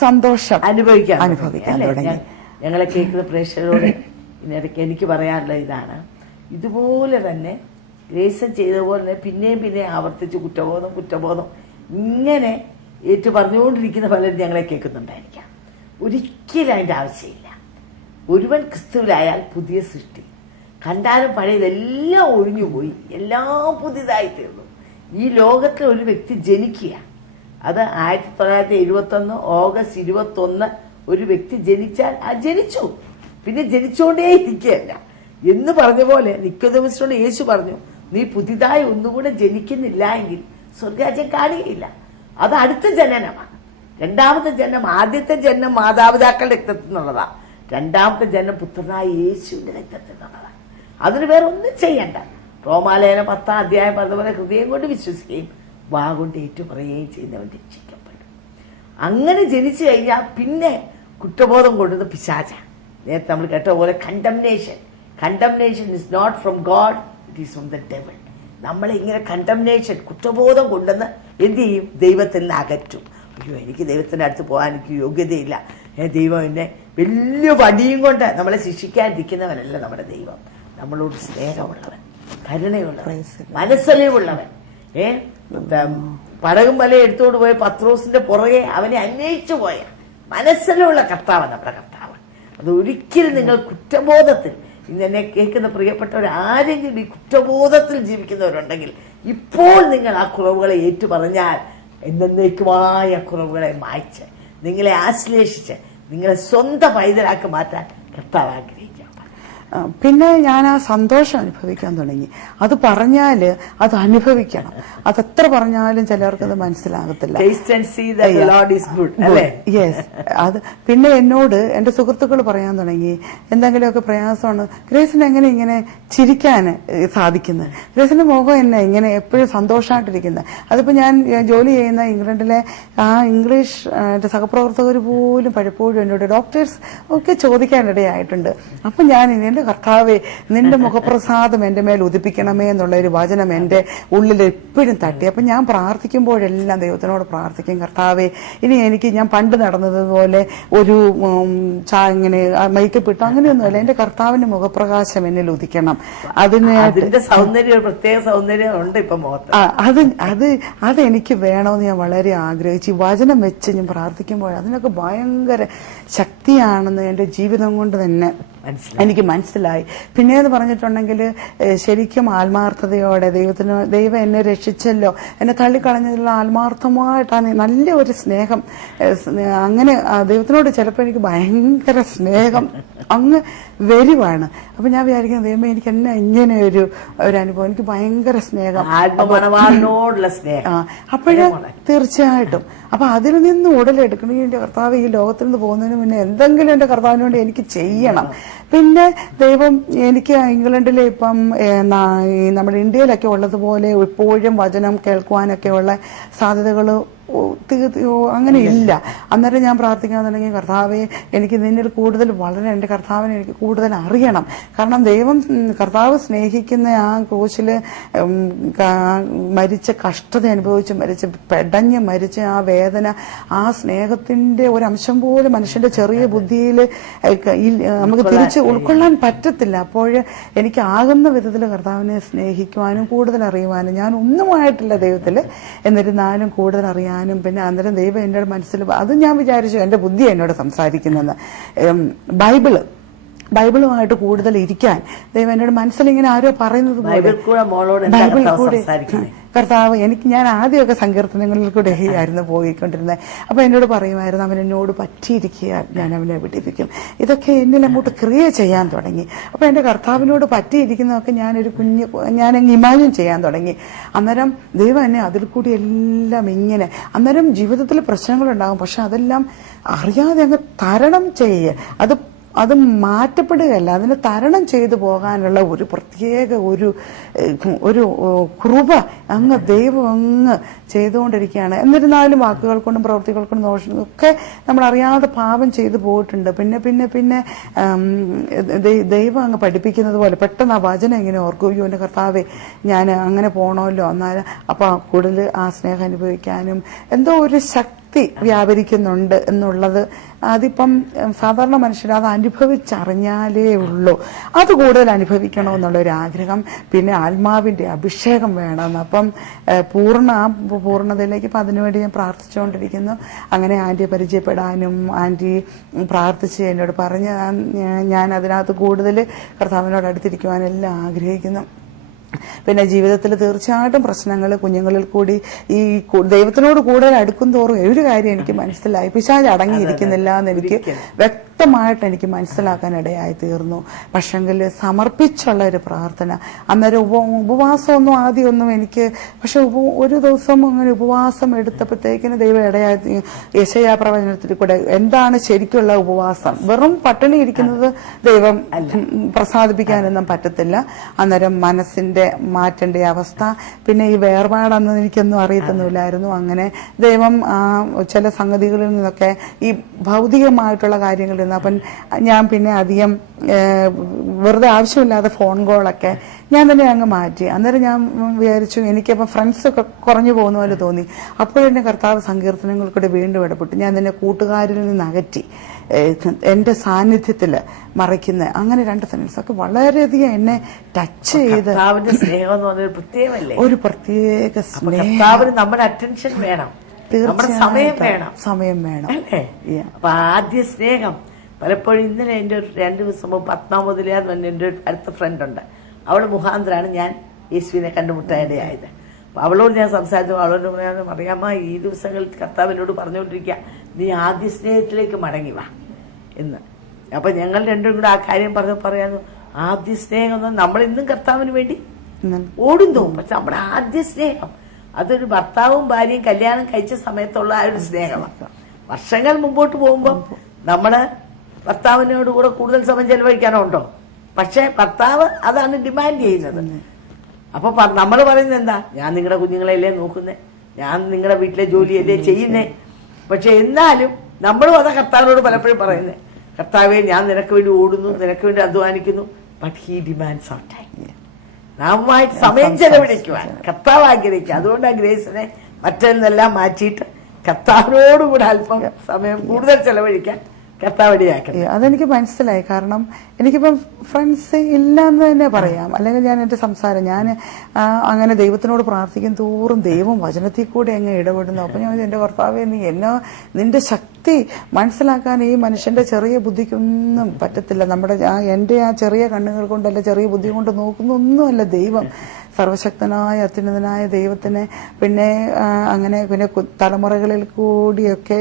സന്തോഷം അനുഭവിക്കാൻ തുടങ്ങി. ഞങ്ങളെ കേൾക്കുന്ന പ്രേക്ഷകരോട് ഇതിനിടയ്ക്ക് എനിക്ക് പറയാനുള്ള ഇതാണ്, ഇതുപോലെ തന്നെ ഗ്രേസ് ചെയ്തതുപോലെ പിന്നെയും ആവർത്തിച്ച് കുറ്റബോധം ഇങ്ങനെ ഏറ്റു പറഞ്ഞുകൊണ്ടിരിക്കുന്ന പലരും ഞങ്ങളെ കേൾക്കുന്നുണ്ടായിരിക്കാം. ഒരിക്കലും അതിന്റെ ആവശ്യമില്ല. ഒരുവൻ ക്രിസ്തുവിലായാൽ പുതിയ സൃഷ്ടി, കണ്ടാലും പഴയതെല്ലാം ഒഴിഞ്ഞുപോയി, എല്ലാം പുതിയതായി തീർന്നു. ഈ ലോകത്തിൽ ഒരു വ്യക്തി ജനിക്കുക, അത് 1971 ഓഗസ്റ്റ് 21 ഒരു വ്യക്തി ജനിച്ചാൽ ജനിച്ചു, പിന്നെ ജനിച്ചുകൊണ്ടേ ഇരിക്കുകയല്ല എന്ന് പറഞ്ഞ പോലെ നിക്കോദെമസിനോട് യേശു പറഞ്ഞു, നീ പുതിയതായി ഒന്നുകൂടെ ജനിക്കുന്നില്ല എങ്കിൽ സ്വർഗരാജ്യം കാണുകയില്ല. അത് അടുത്ത ജനനമാണ്. രണ്ടാമത്തെ ജനനം, ആദ്യത്തെ ജനനം മാതാപിതാക്കളുടെ രക്തത്തിൽ നിന്നുള്ളതാ. രണ്ടാമത്തെ ജനനം പുത്രനായ യേശുവിന്റെ രക്തത്തിൽ നിന്നുള്ളതാണ്. അതിന് വേറെ ഒന്നും ചെയ്യണ്ട. റോമാലേഖനം 10-ാം അധ്യായം പറഞ്ഞതുപോലെ ഹൃദയം കൊണ്ട് വിശ്വസിക്കുകയും വാ കൊണ്ട് ഏറ്റുപറയുകയും ചെയ്യുന്നവൻ രക്ഷിക്കപ്പെടും. അങ്ങനെ ജനിച്ചു കഴിഞ്ഞാൽ പിന്നെ കുറ്റബോധം കൊണ്ടുവന്ന് പിശാച. നേരത്തെ നമ്മൾ കേട്ട പോലെ condemnation is not from God, it is from the devil. നമ്മളെ ഇങ്ങനെ കുറ്റബോധം കൊണ്ടുവന്ന് എന്ത് ചെയ്യും? ദൈവത്തിൽ നിന്ന് അകറ്റും. അയ്യോ, എനിക്ക് ദൈവത്തിന്റെ അടുത്ത് പോകാൻ എനിക്ക് യോഗ്യതയില്ല, ദൈവം എന്നെ വലിയ വടിയും കൊണ്ട് നമ്മളെ ശിക്ഷിക്കാതിരിക്കുന്നവനല്ല നമ്മുടെ ദൈവം. നമ്മളോട് സ്നേഹമുള്ളവൻ, കരുണയുള്ളവൻ, മനസ്സലിവുള്ളവൻ. പടകും വല എടുത്തുകൊണ്ട് പോയ പത്രോസിന്റെ പുറകെ അവനെ അന്വേഷിച്ചു പോയ മനസ്സലിവുള്ള കർത്താവ് നമ്മുടെ കർത്താവ്. അത് ഒരിക്കലും നിങ്ങൾ കുറ്റബോധത്തിൽ, ഇന്ന് എന്നെ കേൾക്കുന്ന പ്രിയപ്പെട്ടവർ ആരെങ്കിലും ഈ കുറ്റബോധത്തിൽ ജീവിക്കുന്നവരുണ്ടെങ്കിൽ ഇപ്പോൾ നിങ്ങൾ ആ കുറവുകളെ ഏറ്റുപറഞ്ഞാൽ എന്നേക്കുമായ കുറവുകളെ മായ്ച്ച് നിങ്ങളെ ആശ്ലേഷിച്ച് നിങ്ങളെ സ്വന്തം പൈതലാക്കി മാറ്റാൻ കർത്താവ് ആഗ്രഹിക്കാം. പിന്നെ ഞാൻ ആ സന്തോഷം അനുഭവിക്കാൻ തുടങ്ങി. അത് പറഞ്ഞാല് അത് അനുഭവിക്കണം. അതെത്ര പറഞ്ഞാലും ചിലർക്കത് മനസ്സിലാകത്തില്ല. യെസ്. അത് പിന്നെ എന്നോട് എന്റെ സുഹൃത്തുക്കൾ പറയാൻ തുടങ്ങി, എന്തെങ്കിലുമൊക്കെ പ്രയാസമാണ്, ഗ്രേസിന് എങ്ങനെ ഇങ്ങനെ ചിരിക്കാൻ സാധിക്കുന്നത്, ഗ്രേസിന്റെ മുഖം എന്നെ ഇങ്ങനെ എപ്പോഴും സന്തോഷമായിട്ടിരിക്കുന്നത്. അതിപ്പോ ഞാൻ ജോലി ചെയ്യുന്ന ഇംഗ്ലണ്ടിലെ ആ ഇംഗ്ലീഷ് സഹപ്രവർത്തകർ പോലും പലപ്പോഴും എന്നോട്, ഡോക്ടേഴ്സ് ഒക്കെ ചോദിക്കാനിടയായിട്ടുണ്ട്. അപ്പൊ ഞാൻ എന്റെ കർത്താവേ, നിന്റെ മുഖപ്രസാദം എന്റെ മേൽ ഉദിപ്പിക്കണമേ എന്നുള്ള ഒരു വചനം എന്റെ ഉള്ളിൽ എപ്പോഴും തട്ടി. അപ്പൊ ഞാൻ പ്രാർത്ഥിക്കുമ്പോഴെല്ലാം ദൈവത്തിനോട് പ്രാർത്ഥിക്കും, കർത്താവേ, ഇനി എനിക്ക് ഞാൻ പണ്ട് നടന്നതുപോലെ ഒരു ഇങ്ങനെ മേക്കപ്പ് ഇട്ടു അങ്ങനെയൊന്നുമല്ല, എന്റെ കർത്താവിന്റെ മുഖപ്രകാശം എന്നിൽ ഉദിക്കണം. അതിന്റെ സൗന്ദര്യം, പ്രത്യേക സൗന്ദര്യം ഉണ്ട് ഇപ്പൊ അതെനിക്ക് വേണമെന്ന് ഞാൻ വളരെ ആഗ്രഹിച്ചു. വചനം വെച്ച് ഞാൻ പ്രാർത്ഥിക്കുമ്പോൾ അതിനൊക്കെ ഭയങ്കര ശക്തിയാണെന്ന് എന്റെ ജീവിതം കൊണ്ട് തന്നെ എനിക്ക് മനസ്സിലായി. പിന്നെയെന്ന് പറഞ്ഞിട്ടുണ്ടെങ്കിൽ ശരിക്കും ആത്മാർത്ഥതയോടെ ദൈവം എന്നെ രക്ഷിച്ചല്ലോ, എന്നെ തള്ളിക്കളഞ്ഞതിലുള്ള ആത്മാർത്ഥമായിട്ടാണ് നല്ല ഒരു സ്നേഹം. അങ്ങനെ ദൈവത്തിനോട് ചിലപ്പോൾ എനിക്ക് ഭയങ്കര സ്നേഹം അങ്ങ് വരുവാണ്. അപ്പൊ ഞാൻ വിചാരിക്കുന്നത്, ദൈവമേ, എനിക്ക് എന്നെ ഇങ്ങനെ ഒരു അനുഭവം, എനിക്ക് ഭയങ്കര സ്നേഹം. അപ്പോഴേ തീർച്ചയായിട്ടും അപ്പൊ അതിൽ നിന്ന് ഉടലെടുക്കണമെങ്കിൽ എന്റെ കർത്താവ് ഈ ലോകത്തിൽ നിന്ന് പോകുന്നതിന് മുന്നേ എന്തെങ്കിലും എന്റെ കർത്താവിന് വേണ്ടി എനിക്ക് ചെയ്യണം. പിന്നെ ദൈവം എനിക്ക് ഇംഗ്ലണ്ടിലെ ഇപ്പം നമ്മുടെ ഇന്ത്യയിലൊക്കെ ഉള്ളതുപോലെ എപ്പോഴും വചനം കേൾക്കുവാനൊക്കെയുള്ള സാധ്യതകൾ അങ്ങനെ ഇല്ല. അന്നേരം ഞാൻ പ്രാർത്ഥിക്കാൻ തുടങ്ങി, കർത്താവെ, എനിക്ക് നിന്നിൽ കൂടുതൽ വളരെ, എന്റെ കർത്താവിനെ എനിക്ക് കൂടുതൽ അറിയണം. കാരണം കർത്താവ് സ്നേഹിക്കുന്ന ആ ക്രൂശില് മരിച്ച കഷ്ടത അനുഭവിച്ച് പെടഞ്ഞ് മരിച്ച ആ വേദന, ആ സ്നേഹത്തിന്റെ ഒരംശം പോലും മനുഷ്യന്റെ ചെറിയ ബുദ്ധിയിൽ നമുക്ക് തിരിച്ച് ഉൾക്കൊള്ളാൻ പറ്റത്തില്ല. അപ്പോൾ എനിക്ക് ആകുന്ന വിധത്തിൽ കർത്താവിനെ സ്നേഹിക്കുവാനും കൂടുതൽ അറിയുവാനും, ഞാൻ ഒന്നുമായിട്ടില്ല ദൈവത്തില്, എന്നിരുന്നാലും കൂടുതൽ അറിയാനും. പിന്നെ അന്നേരം ദൈവം എന്റെ മനസ്സിൽ, അത് ഞാൻ വിചാരിച്ചു എന്റെ ബുദ്ധി എന്നോട് സംസാരിക്കുന്നെന്ന്. ബൈബിളുമായിട്ട് കൂടുതൽ ഇരിക്കാൻ ദൈവം എന്നോട് മനസ്സിലിങ്ങനെ ആരോ പറയുന്നത് പോലെ, ബൈബിൾ കൂടെ കർത്താവ് ഞാൻ ആദ്യമൊക്കെ സങ്കീർത്തനങ്ങളിൽ കൂടെ ആയിരുന്നു പോയിക്കൊണ്ടിരുന്നത്. അപ്പൊ എന്നോട് പറയുമായിരുന്നു, അവൻ എന്നോട് പറ്റിയിരിക്കുക, ഞാൻ അവനെ വിടിപ്പിക്കും. ഇതൊക്കെ എന്നിൽ അങ്ങോട്ട് ക്രിയ ചെയ്യാൻ തുടങ്ങി. അപ്പൊ എന്റെ കർത്താവിനോട് പറ്റിയിരിക്കുന്നതൊക്കെ ഞാനങ്ങ് ഇമാജിൻ ചെയ്യാൻ തുടങ്ങി. അന്നേരം ദൈവം എന്നെ അതിൽ കൂടി എല്ലാം ഇങ്ങനെ, അന്നേരം ജീവിതത്തിൽ പ്രശ്നങ്ങളുണ്ടാകും, പക്ഷെ അതെല്ലാം അറിയാതെ അങ്ങ് തരണം ചെയ്യുക. അത് മാറ്റപ്പെടുകയല്ല, അതിനെ തരണം ചെയ്തു പോകാനുള്ള ഒരു പ്രത്യേക ഒരു കൃപ ദൈവം അങ്ങ് ചെയ്തുകൊണ്ടിരിക്കുകയാണ്. എന്നിരുന്നാലും വാക്കുകൾ കൊണ്ടും പ്രവൃത്തികൾ കൊണ്ടും ദോഷം ഒക്കെ നമ്മൾ അറിയാതെ പാപം ചെയ്തു പോയിട്ടുണ്ട്. പിന്നെ ദൈവം അങ്ങ് പഠിപ്പിക്കുന്നത് പോലെ പെട്ടെന്ന് ആ വചനം ഇങ്ങനെ ഓർക്കും, എന്റെ കർത്താവെ, ഞാൻ അങ്ങനെ പോണമല്ലോ, എന്നാൽ അപ്പൊ കൂടുതൽ ആ സ്നേഹം അനുഭവിക്കാനും എന്തോ ഒരു ശക്തി വ്യാപരിക്കുന്നുണ്ട് എന്നുള്ളത് അതിപ്പം സാധാരണ മനുഷ്യർ അത് അനുഭവിച്ചറിഞ്ഞാലേ ഉള്ളൂ. അത് കൂടുതൽ അനുഭവിക്കണമെന്നുള്ള ഒരു ആഗ്രഹം. പിന്നെ ആത്മാവിന്റെ അഭിഷേകം വേണമെന്ന്. അപ്പം പൂർണ്ണതയിലേക്ക് ഇപ്പം അതിനുവേണ്ടി ഞാൻ പ്രാർത്ഥിച്ചുകൊണ്ടിരിക്കുന്നു. അങ്ങനെ ആന്റിയെ പരിചയപ്പെടാനും ആന്റി പ്രാർത്ഥിച്ച് എന്നോട് പറഞ്ഞ് ഞാൻ അതിനകത്ത് കൂടുതൽ കർത്താവിനോട് അടുത്തിരിക്കുവാനും എല്ലാം ആഗ്രഹിക്കുന്നു. പിന്നെ ജീവിതത്തിൽ തീർച്ചയായിട്ടും പ്രശ്നങ്ങൾ കുഞ്ഞുങ്ങളിൽ കൂടി ഈ ദൈവത്തിനോട് കൂടുതൽ അടുക്കും തോറും ഒരു കാര്യം എനിക്ക് മനസ്സിലായി, പിശാച് അടങ്ങിയിരിക്കുന്നില്ല എന്ന് എനിക്ക് വ്യക്തമായിട്ട് എനിക്ക് മനസ്സിലാക്കാൻ ഇടയായി തീർന്നു. പക്ഷെങ്കിൽ സമർപ്പിച്ചുള്ള ഒരു പ്രാർത്ഥന, അന്നേരം ഉപവാസമൊന്നും ആദ്യമൊന്നും എനിക്ക്, പക്ഷെ ഒരു ദിവസം അങ്ങനെ ഉപവാസം എടുത്തപ്പോഴത്തേക്കിന് ദൈവം ഇടയായി. യെശയ്യാ പ്രവചനത്തിൽ കൂടെ എന്താണ് ശരിക്കുള്ള ഉപവാസം, വെറും പട്ടിണി ഇരിക്കുന്നത് ദൈവം പ്രസാദിപ്പിക്കാനൊന്നും പറ്റത്തില്ല. അന്നേരം മനസ്സിന്റെ മാറ്റേണ്ട അവസ്ഥ, പിന്നെ ഈ വേർപാടെന്ന് എനിക്കൊന്നും അറിയത്തൊന്നുമില്ലായിരുന്നു. അങ്ങനെ ദൈവം ചില സംഗതികളിൽ നിന്നൊക്കെ ഈ ഭൗതികമായിട്ടുള്ള കാര്യങ്ങളിൽ നിന്ന്, അപ്പം ഞാൻ പിന്നെ അധികം വെറുതെ ആവശ്യമില്ലാതെ ഫോൺ കോളൊക്കെ ഞാൻ തന്നെ അങ്ങ് മാറ്റി. അന്നേരം ഞാൻ വിചാരിച്ചു, എനിക്കപ്പം ഫ്രണ്ട്സൊക്കെ കുറഞ്ഞു പോകുന്ന പോലെ തോന്നി. അപ്പോഴെന്നെ കർത്താവ് സങ്കീർത്തനങ്ങൾ കൂടെ വീണ്ടും ഇടപെട്ടു. ഞാൻ തന്നെ കൂട്ടുകാരിൽ നിന്ന് അകറ്റി എന്റെ സാന്നിധ്യത്തില് മറയ്ക്കുന്ന അങ്ങനെ 2 സെന്റൻസ് ഒക്കെ വളരെയധികം എന്നെ ടച്ച് ചെയ്ത്. സ്നേഹം എന്ന് പറഞ്ഞ പ്രത്യേകമല്ലേ, ഒരു പ്രത്യേക സ്നേഹം. നമ്മുടെ അറ്റൻഷൻ വേണം, സമയം വേണം. അപ്പൊ ആദ്യ സ്നേഹം പലപ്പോഴും. ഇന്നലെ എന്റെ 2 ദിവസം മുമ്പ് പത്മാവതിലെന്ന് പറഞ്ഞ എന്റെ അടുത്ത ഫ്രണ്ട് ഉണ്ട്. അവള് മുഖാന്തരാണ് ഞാൻ യേശുവിനെ കണ്ടുമുട്ടാനിടയായത്. അപ്പൊ അവളോട് ഞാൻ സംസാരിച്ചു. അവളോട് പറയാൻ അറിയാമ, ഈ ദിവസങ്ങളിൽ കർത്താവിനോട് പറഞ്ഞുകൊണ്ടിരിക്കുക, നീ ആദ്യ സ്നേഹത്തിലേക്ക് മടങ്ങി വാ എന്ന്. അപ്പൊ ഞങ്ങൾ രണ്ടും കൂടെ ആ കാര്യം പറയാന്ന് ആദ്യ സ്നേഹം നമ്മൾ ഇന്നും കർത്താവിന് വേണ്ടി ഓടുന്നു. പക്ഷെ നമ്മുടെ ആദ്യ സ്നേഹം അതൊരു ഭർത്താവും ഭാര്യയും കല്യാണം കഴിച്ച സമയത്തുള്ള ആ ഒരു സ്നേഹമാണ്. വർഷങ്ങൾ മുമ്പോട്ട് പോകുമ്പോൾ നമ്മള് ഭർത്താവിനോട് കൂടെ കൂടുതൽ സമയം ചെലവഴിക്കാനോ ഉണ്ടോ? പക്ഷെ ഭർത്താവ് അതാണ് ഡിമാൻഡ് ചെയ്യുന്നത്. അപ്പൊ നമ്മൾ പറയുന്നത് എന്താ, ഞാൻ നിങ്ങളുടെ കുഞ്ഞുങ്ങളെയല്ലേ നോക്കുന്നേ, ഞാൻ നിങ്ങളുടെ വീട്ടിലെ ജോലിയല്ലേ ചെയ്യുന്നേ. പക്ഷെ എന്നാലും നമ്മളും അതാ കർത്താവിനോട് പലപ്പോഴും പറയുന്നത്, കർത്താവെ ഞാൻ നിനക്ക് വേണ്ടി ഓടുന്നു, നിനക്ക് വേണ്ടി അധ്വാനിക്കുന്നു. But he demands our time. നാമുമായിട്ട് സമയം ചെലവഴിക്കുവാൻ കർത്താവ് ആഗ്രഹിക്കുക. അതുകൊണ്ട് ആ ഗ്രേസിനെ മറ്റൊന്നെല്ലാം മാറ്റിയിട്ട് കർത്താവിനോടുകൂടെ അല്പം സമയം കൂടുതൽ ചെലവഴിക്കാൻ കർത്താവടിയാക്കി. അതെനിക്ക് മനസ്സിലായി. കാരണം എനിക്കിപ്പം ഫ്രണ്ട്സ് ഇല്ല എന്ന് തന്നെ പറയാം. അല്ലെങ്കിൽ ഞാൻ എന്റെ സംസാരം ഞാൻ അങ്ങനെ ദൈവത്തിനോട് പ്രാർത്ഥിക്കും തോറും ദൈവം വചനത്തിൽ കൂടെ അങ്ങ് ഇടപെടുന്നു. അപ്പൊ ഞാൻ എന്റെ കർത്താവേ, നീ നിന്റെ ശക്തി മനസ്സിലാക്കാൻ ഈ മനുഷ്യന്റെ ചെറിയ ബുദ്ധിക്കൊന്നും പറ്റത്തില്ല. എന്റെ ആ ചെറിയ കണ്ണുകൾ കൊണ്ടല്ല, ചെറിയ ബുദ്ധി കൊണ്ട് നോക്കുന്നൊന്നുമല്ല ദൈവം. സർവശക്തനായ അത്യുന്നതനായ ദൈവത്തിനെ പിന്നെ അങ്ങനെ പിന്നെ തലമുറകളിൽ കൂടിയൊക്കെ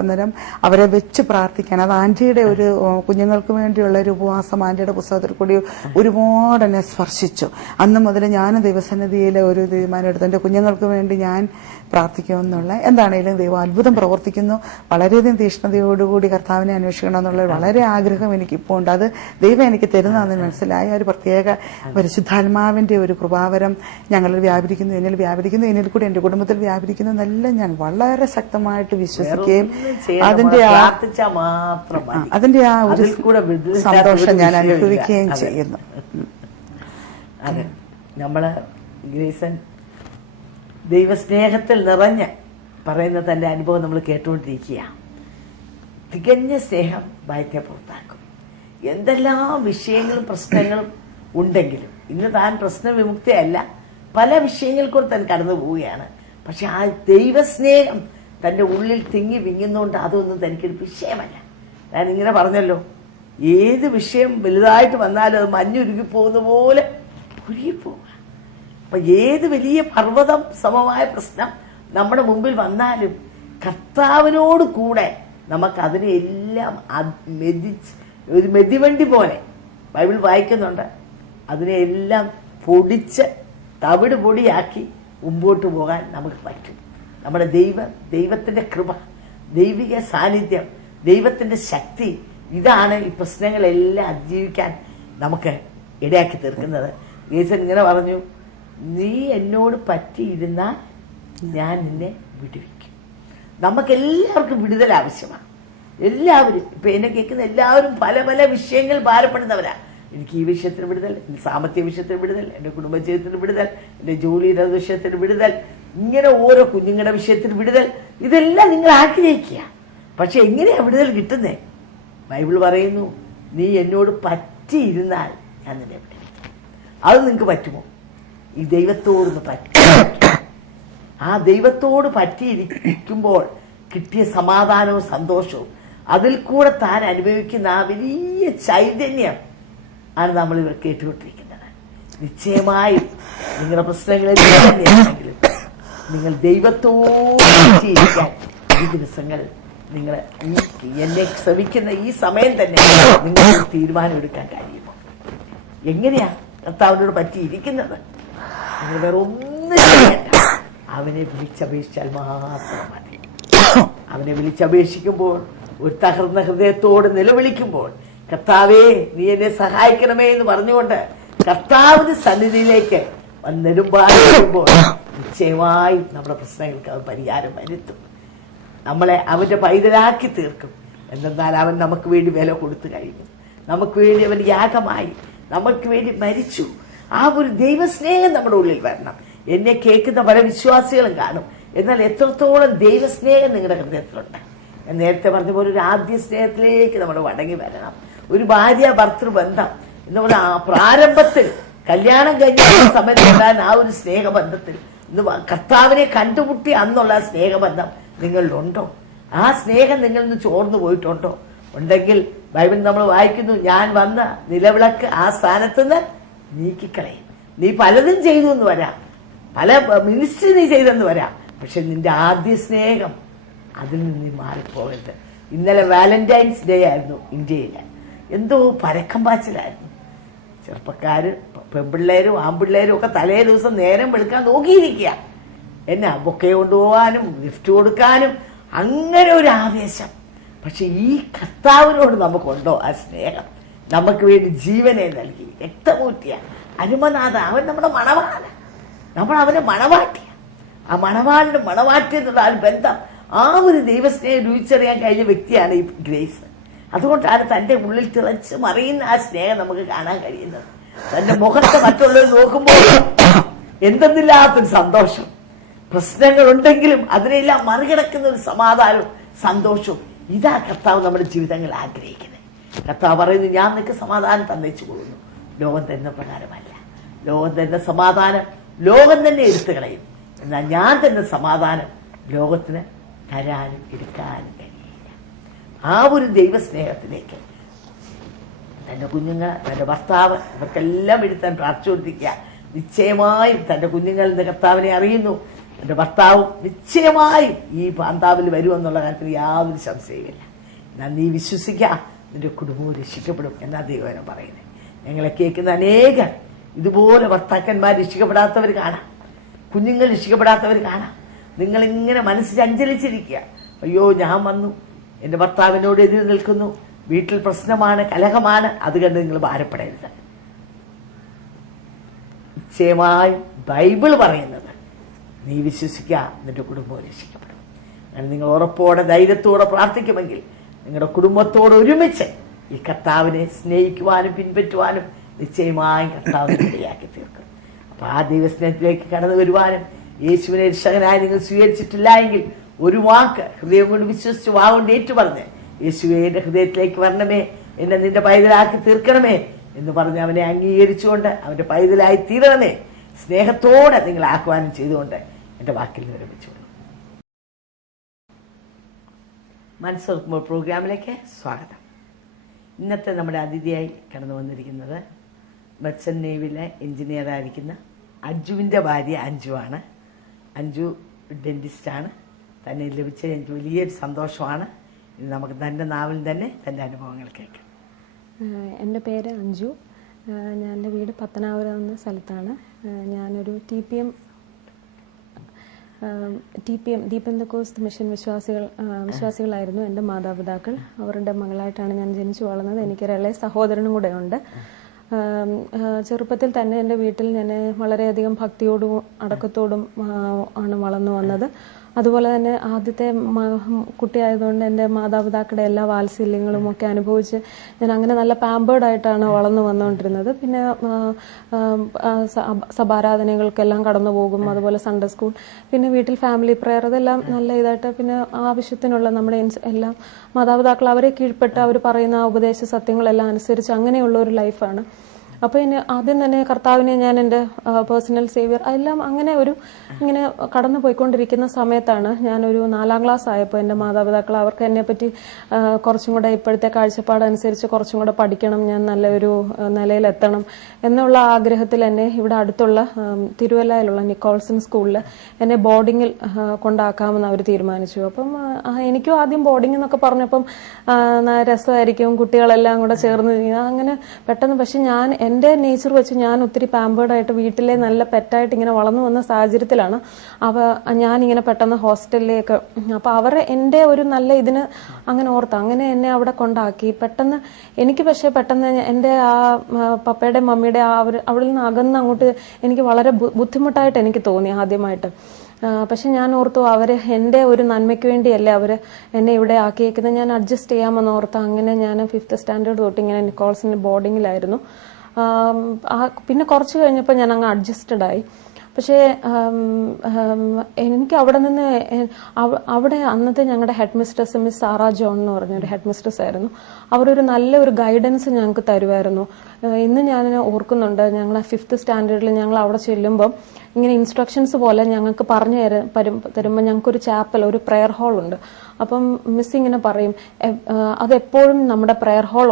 അന്നേരം അവരെ വെച്ച് പ്രാർത്ഥിക്കാൻ, അത് ആന്റിയുടെ ഒരു കുഞ്ഞുങ്ങൾക്ക് വേണ്ടിയുള്ള ഒരു ഉപവാസം ആന്റിയുടെ പുസ്തകത്തിൽ കൂടി ഒരുപാട് എന്നെ സ്പർശിച്ചു. അന്ന് മുതൽ ഞാൻ ദൈവസന്നിധിയിലെ ഒരു തീരുമാനം എടുത്തു, എന്റെ കുഞ്ഞുങ്ങൾക്ക് വേണ്ടി ഞാൻ പ്രാർത്ഥിക്കുമെന്നുള്ള. എന്താണേലും ദൈവം അത്ഭുതം പ്രവർത്തിക്കുന്നു. വളരെയധികം തീഷ്ണതയോടുകൂടി കർത്താവിനെ അന്വേഷിക്കണം എന്നുള്ള വളരെ ആഗ്രഹം എനിക്കിപ്പോൾ ഉണ്ട്. അത് ദൈവം എനിക്ക് തരുന്നതെന്ന് മനസ്സിലായ ഒരു പ്രത്യേക പരിശുദ്ധാത്മാവിന്റെ ഒരു കൃപാവരം ഞങ്ങളിൽ വ്യാപരിക്കുന്നു, എന്നിൽ കൂടി എന്റെ കുടുംബത്തിൽ വ്യാപരിക്കുന്നു എന്നെല്ലാം ഞാൻ വളരെ ശക്തമായിട്ട് വിശ്വസിക്കുകയും അതിന്റെ ആ ഒരു സന്തോഷം ഞാൻ അനുഭവിക്കുകയും ചെയ്യുന്നു. അതെ, നമ്മള് ഗ്രേസൻ ദൈവസ്നേഹത്തിൽ നിറഞ്ഞ് പറയുന്ന തന്റെ അനുഭവം നമ്മൾ കേട്ടുകൊണ്ടിരിക്കുക. തികഞ്ഞ സ്നേഹം ഭയത്തെ പുറത്താക്കും. എന്തെല്ലാം വിഷയങ്ങളും പ്രശ്നങ്ങളും ഉണ്ടെങ്കിലും ഇന്ന് താൻ പ്രശ്നവിമുക്തയല്ല, പല വിഷയങ്ങൾക്കൂടെ താൻ കടന്നു പോവുകയാണ്. പക്ഷെ ആ ദൈവസ്നേഹം തന്റെ ഉള്ളിൽ തിങ്ങി വിങ്ങുന്നതുകൊണ്ട് അതൊന്നും തനിക്കൊരു വിഷയമല്ല. ഞാൻ ഇങ്ങനെ പറഞ്ഞല്ലോ, ഏത് വിഷയം വലുതായിട്ട് വന്നാലും അത് മഞ്ഞുരുകി പോകുന്ന പോലെ ഉരുകിപ്പോവുക. അപ്പൊ ഏത് വലിയ പർവ്വതം സമമായ പ്രശ്നം നമ്മുടെ മുമ്പിൽ വന്നാലും കർത്താവിനോട് കൂടെ നമുക്ക് അതിനെല്ലാം ഒരു മെതിവണ്ടി പോലെ ബൈബിൾ വായിക്കുന്നുണ്ട്. അതിനെല്ലാം പൊടിച്ച് തവിട് പൊടിയാക്കി മുമ്പോട്ട് പോകാൻ നമുക്ക് പറ്റും. നമ്മുടെ ദൈവത്തിന്റെ കൃപ, ദൈവിക സാന്നിധ്യം, ദൈവത്തിന്റെ ശക്തി, ഇതാണ് ഈ പ്രശ്നങ്ങളെല്ലാം അതിജീവിക്കാൻ നമുക്ക് ഇടയാക്കി തീർക്കുന്നത്. യേശു ഇങ്ങനെ പറഞ്ഞു, നീ എന്നോട് പറ്റിയിരുന്നാൽ ഞാൻ നിന്നെ വിടുവിക്കും. നമുക്കെല്ലാവർക്കും വിടുതൽ ആവശ്യമാണ്. എല്ലാവരും ഇപ്പൊ എന്നെ കേൾക്കുന്ന എല്ലാവരും പല പല വിഷയങ്ങൾ ഭാരപ്പെടുന്നവരാ. എനിക്ക് ഈ വിഷയത്തിന് വിടുതൽ, എന്റെ സാമ്പത്തിക വിഷയത്തിന് വിടുതൽ, എന്റെ കുടുംബജീവിതത്തിന് വിടുതൽ, എന്റെ ജോലിയുടെ വിഷയത്തിന് വിടുതൽ, ഇങ്ങനെ ഓരോ കുഞ്ഞുങ്ങളുടെ വിഷയത്തിന് വിടുതൽ, ഇതെല്ലാം നിങ്ങൾ ആഗ്രഹിക്കുക. പക്ഷെ എങ്ങനെയാ വിടുതൽ കിട്ടുന്നേ? ബൈബിൾ പറയുന്നു, നീ എന്നോട് പറ്റിയിരുന്നാൽ ഞാൻ നിന്നെ വിടുവിക്കും. അത് നിങ്ങൾക്ക് പറ്റുമോ? ഈ ദൈവത്തോടൊന്ന് പറ്റി, ആ ദൈവത്തോട് പറ്റിയിരിക്കുമ്പോൾ കിട്ടിയ സമാധാനവും സന്തോഷവും, അതിൽ കൂടെ താൻ അനുഭവിക്കുന്ന ആ വലിയ ചൈതന്യം ആണ് നമ്മൾ ഇവർ കേട്ടുകൊണ്ടിരിക്കുന്നത്. നിശ്ചയമായും നിങ്ങളുടെ പ്രശ്നങ്ങളിൽ തന്നെയാണെങ്കിലും നിങ്ങൾ ദൈവത്തോട് പറ്റിയിരിക്കാൻ ഈ ദിവസങ്ങൾ നിങ്ങൾ എന്നെ ശ്രമിക്കുന്ന ഈ സമയം തന്നെ നിങ്ങൾക്ക് തീരുമാനം എടുക്കാൻ കഴിയുമോ? എങ്ങനെയാ കർത്താവിനോട് പറ്റിയിരിക്കുന്നത്? നിങ്ങൾ വേറെ ഒന്നും ചെയ്യണ്ട, അവനെ വിളിച്ചപേക്ഷിച്ചാൽ മാത്രം മതി. അവനെ വിളിച്ചപേക്ഷിക്കുമ്പോൾ, ഒരു തകർന്ന ഹൃദയത്തോട് നിലവിളിക്കുമ്പോൾ, കർത്താവേ നീ എന്നെ സഹായിക്കണമേ എന്ന് പറഞ്ഞുകൊണ്ട് കർത്താവിന്റെ സന്നിധിയിലേക്ക് നെടുമ്പാടുമ്പോൾ നിശ്ചയമായും നമ്മുടെ പ്രശ്നങ്ങൾക്ക് അവൻ പരിഹാരം വരുത്തും. നമ്മളെ അവന്റെ പൈതലാക്കി തീർക്കും. എന്നാൽ അവൻ നമുക്ക് വേണ്ടി വില കൊടുത്തു കഴിഞ്ഞു. നമുക്ക് വേണ്ടി അവൻ യാഗമായി നമുക്ക് വേണ്ടി മരിച്ചു. ആ ഒരു ദൈവസ്നേഹം നമ്മുടെ ഉള്ളിൽ വരണം. എന്നെ കേൾക്കുന്ന പല വിശ്വാസികളും കാണും, എന്നാൽ എത്രത്തോളം ദൈവസ്നേഹം നിങ്ങളുടെ ഹൃദയത്തിലുണ്ട്? ഞാൻ നേരത്തെ പറഞ്ഞ പോലെ ഒരു ആദ്യ സ്നേഹത്തിലേക്ക് നമ്മൾ മടങ്ങി വരണം. ഒരു ഭാര്യ ഭർത്തൃബന്ധം എന്ന് പറഞ്ഞാൽ ആ പ്രാരംഭത്തിൽ കല്യാണം കഴിഞ്ഞ സമയത്തുണ്ടാകുന്ന ആ ഒരു സ്നേഹബന്ധത്തിൽ കർത്താവിനെ കണ്ടുമുട്ടി അന്നുള്ള സ്നേഹബന്ധം നിങ്ങളിലുണ്ടോ? ആ സ്നേഹം നിങ്ങളിൽ നിന്ന് ചോർന്നു പോയിട്ടുണ്ടോ? ഉണ്ടെങ്കിൽ ബൈബിൾ നമ്മൾ വായിക്കുന്നു, ഞാൻ വന്ന നിലവിളക്ക് ആ സ്ഥാനത്തുനിന്ന് നീക്കിക്കളയും. നീ പലതും ചെയ്തു എന്ന് വരാം, പല മിനിസ്ട്രി നീ ചെയ്തെന്ന് വരാം, പക്ഷെ നിന്റെ ആദ്യ സ്നേഹം അതിൽ നിന്ന് നീ മാറിപ്പോകരുത്. ഇന്നലെ വാലന്റൈൻസ് ഡേ ആയിരുന്നു ഇന്ത്യയിൽ. എന്തോ പരക്കം പാച്ചിലായിരുന്നു. ചെറുപ്പക്കാര്, പെൺപിള്ളേരും ആൺപിള്ളേരും ഒക്കെ തലേ ദിവസം നേരം വെളുക്കാൻ നോക്കിയിരിക്കുക. എന്നാ ബൊക്കെ കൊണ്ടുപോകാനും ഗിഫ്റ്റ് കൊടുക്കാനും അങ്ങനെ ഒരു ആവേശം. പക്ഷെ ഈ കർത്താവിനോട് നമുക്കുണ്ടോ ആ സ്നേഹം? നമുക്ക് വേണ്ടി ജീവനെ നൽകി രക്തമൂറ്റിയ അനുമനാഥ, അവൻ നമ്മുടെ മണവാളന, നമ്മൾ അവനെ മണവാട്ടിയ. ആ മണവാളിന് മണവാട്ടിയെന്നുള്ള ആ ബന്ധം, ആ ഒരു ദൈവസ്നേഹം രുചിച്ചറിയാൻ കഴിഞ്ഞ വ്യക്തിയാണ് ഈ ഗ്രേസ്. അതുകൊണ്ടാണ് തന്റെ ഉള്ളിൽ തിളച്ച് മറിയുന്ന ആ സ്നേഹം നമുക്ക് കാണാൻ കഴിയുന്നത്. തന്റെ മുഖത്ത് മറ്റുള്ളവർ നോക്കുമ്പോൾ എന്തെന്നില്ലാത്തൊരു സന്തോഷം. പ്രശ്നങ്ങൾ ഉണ്ടെങ്കിലും അതിനെല്ലാം മറികടക്കുന്ന ഒരു സമാധാനവും സന്തോഷവും. ഇതാ കർത്താവ് നമ്മുടെ ജീവിതങ്ങളിൽ ആഗ്രഹിക്കുന്നത്. കർത്താവ് പറയുന്നു, ഞാൻ നിനക്ക് സമാധാനം തന്നേച്ചു കൊള്ളുന്നു. ലോകം തരുന്ന പ്രകാരമല്ല. ലോകം തരുന്ന സമാധാനം ലോകം തന്നെ എടുത്തു കളയും. എന്നാൽ ഞാൻ തരുന്ന സമാധാനം ലോകത്തിന് തരാനും എടുക്കാനും കഴിയില്ല. ആ ഒരു ദൈവസ്നേഹത്തിലേക്ക് തന്റെ കുഞ്ഞുങ്ങൾ, തന്റെ ഭർത്താവ്, ഇവർക്കെല്ലാം എടുത്താൻ പ്രാർത്ഥിച്ചുകൊണ്ടിരിക്കുക. നിശ്ചയമായും തന്റെ കുഞ്ഞുങ്ങളിൽ നിന്ന് കർത്താവിനെ അറിയുന്നു. എന്റെ ഭർത്താവും നിശ്ചയമായും ഈ പാന്താവിൽ വരുമെന്നുള്ള കാര്യത്തിൽ യാതൊരു സംശയമില്ല. എന്നാൽ നീ വിശ്വസിക്കുക, നിന്റെ കുടുംബവും രക്ഷിക്കപ്പെടും എന്നാ ദൈവം പറയുന്നത്. ഞങ്ങളെ കേൾക്കുന്ന അനേകം ഇതുപോലെ ഭർത്താക്കന്മാർ രക്ഷിക്കപ്പെടാത്തവർ കാണാം, കുഞ്ഞുങ്ങൾ രക്ഷിക്കപ്പെടാത്തവർ കാണാം. നിങ്ങളിങ്ങനെ മനസ്സ് ചഞ്ചലിച്ചിരിക്കുക. അയ്യോ, ഞാൻ വന്നു, എന്റെ ഭർത്താവിനോട് എതിര് നിൽക്കുന്നു, വീട്ടിൽ പ്രശ്നമാണ്, കലഹമാണ്, അത് കണ്ട് നിങ്ങൾ ഭാരപ്പെടരുത്. നിശ്ചയമായും ബൈബിൾ പറയുന്നത് നീ വിശ്വസിക്കുക, നിന്റെ കുടുംബം രക്ഷിക്കപ്പെടും. അങ്ങനെ നിങ്ങൾ ഉറപ്പോടെ ധൈര്യത്തോടെ പ്രാർത്ഥിക്കുമെങ്കിൽ നിങ്ങളുടെ കുടുംബത്തോട് ഒരുമിച്ച് ഈ കർത്താവിനെ സ്നേഹിക്കുവാനും പിൻപറ്റുവാനും നിശ്ചയമായും കർത്താവിനെ ഇടയാക്കി തീർക്കും. അപ്പൊ ആ ദൈവസ്നേഹത്തിലേക്ക് കടന്നു വരുവാനും യേശുവിനെ രക്ഷകനായി നിങ്ങൾ സ്വീകരിച്ചിട്ടില്ല എങ്കിൽ ഒരു വാക്ക് ഹൃദയം കൊണ്ട് വിശ്വസിച്ച് വാവുകൊണ്ട് ഏറ്റുപറഞ്ഞ്, യേശുവേ എന്റെ ഹൃദയത്തിലേക്ക് വരണമേ, എന്നെ നിന്റെ പൈതലാക്കി തീർക്കണമേ എന്ന് പറഞ്ഞ് അവനെ അംഗീകരിച്ചുകൊണ്ട് അവന്റെ പൈതലായി തീരണമേ, സ്നേഹത്തോടെ നിങ്ങൾ ആഹ്വാനം ചെയ്തുകൊണ്ട് എന്റെ വാക്കിൽ വിരമിച്ചുകൊള്ളു. മനസ്സോർക്കുമ്പോൾ പ്രോഗ്രാമിലേക്ക് സ്വാഗതം. ഇന്നത്തെ നമ്മുടെ അതിഥിയായി കടന്നു വന്നിരിക്കുന്നത് മെർച്ചന്റ് നേവിയിലെ എഞ്ചിനീയറായിരിക്കുന്ന അഞ്ജുവിൻ്റെ ഭാര്യ അഞ്ജുവാണ്. അഞ്ജു ഡെന്റിസ്റ്റാണ്. തന്നെ ലഭിച്ചത് എനിക്ക് വലിയൊരു സന്തോഷമാണ്. ഇത് നമുക്ക് തൻ്റെ നാവിൽ തന്നെ തൻ്റെ അനുഭവങ്ങൾ കേൾക്കാം. എൻ്റെ പേര് അഞ്ജു. ഞാൻ എൻ്റെ വീട് പത്തനാപുരം എന്ന സ്ഥലത്താണ്. ഞാനൊരു ടി പി എം ദീപന്തക്കോസ്ത് മിഷൻ വിശ്വാസികളായിരുന്നു എൻ്റെ മാതാപിതാക്കൾ. അവരുടെ മകളായിട്ടാണ് ഞാൻ ജനിച്ചു വളർന്നത്. എനിക്കൊരു ഇളയ സഹോദരനും കൂടെ ഉണ്ട്. ചെറുപ്പത്തിൽ തന്നെ എൻ്റെ വീട്ടിൽ ഞാൻ വളരെയധികം ഭക്തിയോടും അടക്കത്തോടും ആണ് വളർന്നു വന്നത്. അതുപോലെ തന്നെ ആദ്യത്തെ കുട്ടിയായതുകൊണ്ട് എൻ്റെ മാതാപിതാക്കളുടെ എല്ലാ വാത്സല്യങ്ങളും ഒക്കെ അനുഭവിച്ച് ഞാൻ അങ്ങനെ നല്ല പാമ്പേർഡ് ആയിട്ടാണ് വളർന്നു വന്നുകൊണ്ടിരുന്നത്. പിന്നെ സഭാരാധനകൾക്കെല്ലാം കടന്നു പോകും, അതുപോലെ സൺഡേ സ്കൂൾ, പിന്നെ വീട്ടിൽ ഫാമിലി പ്രെയർ, അതെല്ലാം നല്ല ഇതായിട്ട്, പിന്നെ ആവശ്യത്തിനുള്ള നമ്മുടെ എല്ലാം മാതാപിതാക്കൾ അവരെ കീഴ്പ്പെട്ട് അവർ പറയുന്ന ഉപദേശ സത്യങ്ങളെല്ലാം അനുസരിച്ച് അങ്ങനെയുള്ള ഒരു ലൈഫാണ്. അപ്പോൾ ഇനി ആദ്യം തന്നെ കർത്താവിനെ ഞാൻ എൻ്റെ പേഴ്സണൽ സേവിയർ എല്ലാം അങ്ങനെ ഇങ്ങനെ കടന്നു പോയിക്കൊണ്ടിരിക്കുന്ന സമയത്താണ് ഞാനൊരു 4ാം ക്ലാസ് ആയപ്പോൾ എൻ്റെ മാതാപിതാക്കൾ അവർക്ക് എന്നെപ്പറ്റി കുറച്ചും കൂടെ ഇപ്പോഴത്തെ കാഴ്ചപ്പാടനുസരിച്ച് കുറച്ചും കൂടെ പഠിക്കണം, ഞാൻ നല്ലൊരു നിലയിലെത്തണം എന്നുള്ള ആഗ്രഹത്തിൽ എന്നെ ഇവിടെ അടുത്തുള്ള തിരുവല്ലയിലുള്ള നിക്കോൾസൺ സ്കൂളിൽ എന്നെ ബോർഡിങ്ങിൽ കൊണ്ടാക്കാമെന്ന് അവർ തീരുമാനിച്ചു. അപ്പം എനിക്കും ആദ്യം ബോർഡിംഗ് എന്നൊക്കെ പറഞ്ഞപ്പം രസമായിരിക്കും, കുട്ടികളെല്ലാം കൂടെ ചേർന്ന് അങ്ങനെ പെട്ടെന്ന്. പക്ഷെ ഞാൻ എൻ്റെ നേച്ചർ വെച്ച് ഞാൻ ഒത്തിരി പാമ്പേർഡായിട്ട് വീട്ടിലെ നല്ല പെറ്റായിട്ട് ഇങ്ങനെ വളർന്നു വന്ന സാഹചര്യത്തിലാണ് ഞാനിങ്ങനെ പെട്ടെന്ന് ഹോസ്റ്റലിലേക്ക്. അപ്പോൾ അവർ എൻ്റെ ഒരു നല്ല ഇതിന് അങ്ങനെ ഓർത്ത് അങ്ങനെ എന്നെ അവിടെ കൊണ്ടാക്കി. പെട്ടെന്ന് എനിക്ക് പക്ഷേ പെട്ടെന്ന് എൻ്റെ ആ പപ്പയുടെ മമ്മിയുടെ അവിടെ നിന്ന് അകന്ന് അങ്ങോട്ട് എനിക്ക് വളരെ ബുദ്ധിമുട്ടായിട്ട് എനിക്ക് തോന്നി ആദ്യമായിട്ട്. പക്ഷെ ഞാൻ ഓർത്തു അവർ എൻ്റെ ഒരു നന്മയ്ക്ക് വേണ്ടിയല്ലേ അവർ എന്നെ ഇവിടെ ആക്കിയേക്കുന്നത്, ഞാൻ അഡ്ജസ്റ്റ് ചെയ്യാമെന്ന് ഓർത്ത് അങ്ങനെ ഞാൻ 5th സ്റ്റാൻഡേർഡ് തൊട്ട് ഇങ്ങനെ നിക്കോൾസിൻ്റെ ബോർഡിങ്ങിലായിരുന്നു. പിന്നെ കുറച്ച് കഴിഞ്ഞപ്പോൾ ഞാൻ അങ്ങ് അഡ്ജസ്റ്റഡ് ആയി. പക്ഷേ എനിക്ക് അവിടെ നിന്ന് അവിടെ അന്നത്തെ ഞങ്ങളുടെ headmistress miss Sara John എന്ന് പറഞ്ഞൊരു ഹെഡ് മിസ്ട്രസ് ആയിരുന്നു. അവരൊരു നല്ലൊരു ഗൈഡൻസ് ഞങ്ങൾക്ക് തരുമായിരുന്നു. ഇന്ന് ഞാൻ ഓർക്കുന്നുണ്ട്, ഞങ്ങൾ 5th സ്റ്റാൻഡേർഡിൽ ഞങ്ങൾ അവിടെ ചെല്ലുമ്പം ഇങ്ങനെ ഇൻസ്ട്രക്ഷൻസ് പോലെ ഞങ്ങൾക്ക് പറഞ്ഞു തരുമ്പോൾ ഞങ്ങൾക്കൊരു ചാപ്പൽ, ഒരു പ്രെയർ ഹാൾ ഉണ്ട്. അപ്പം മിസ് ഇങ്ങനെ പറയും, അതെപ്പോഴും നമ്മുടെ പ്രെയർ ഹാൾ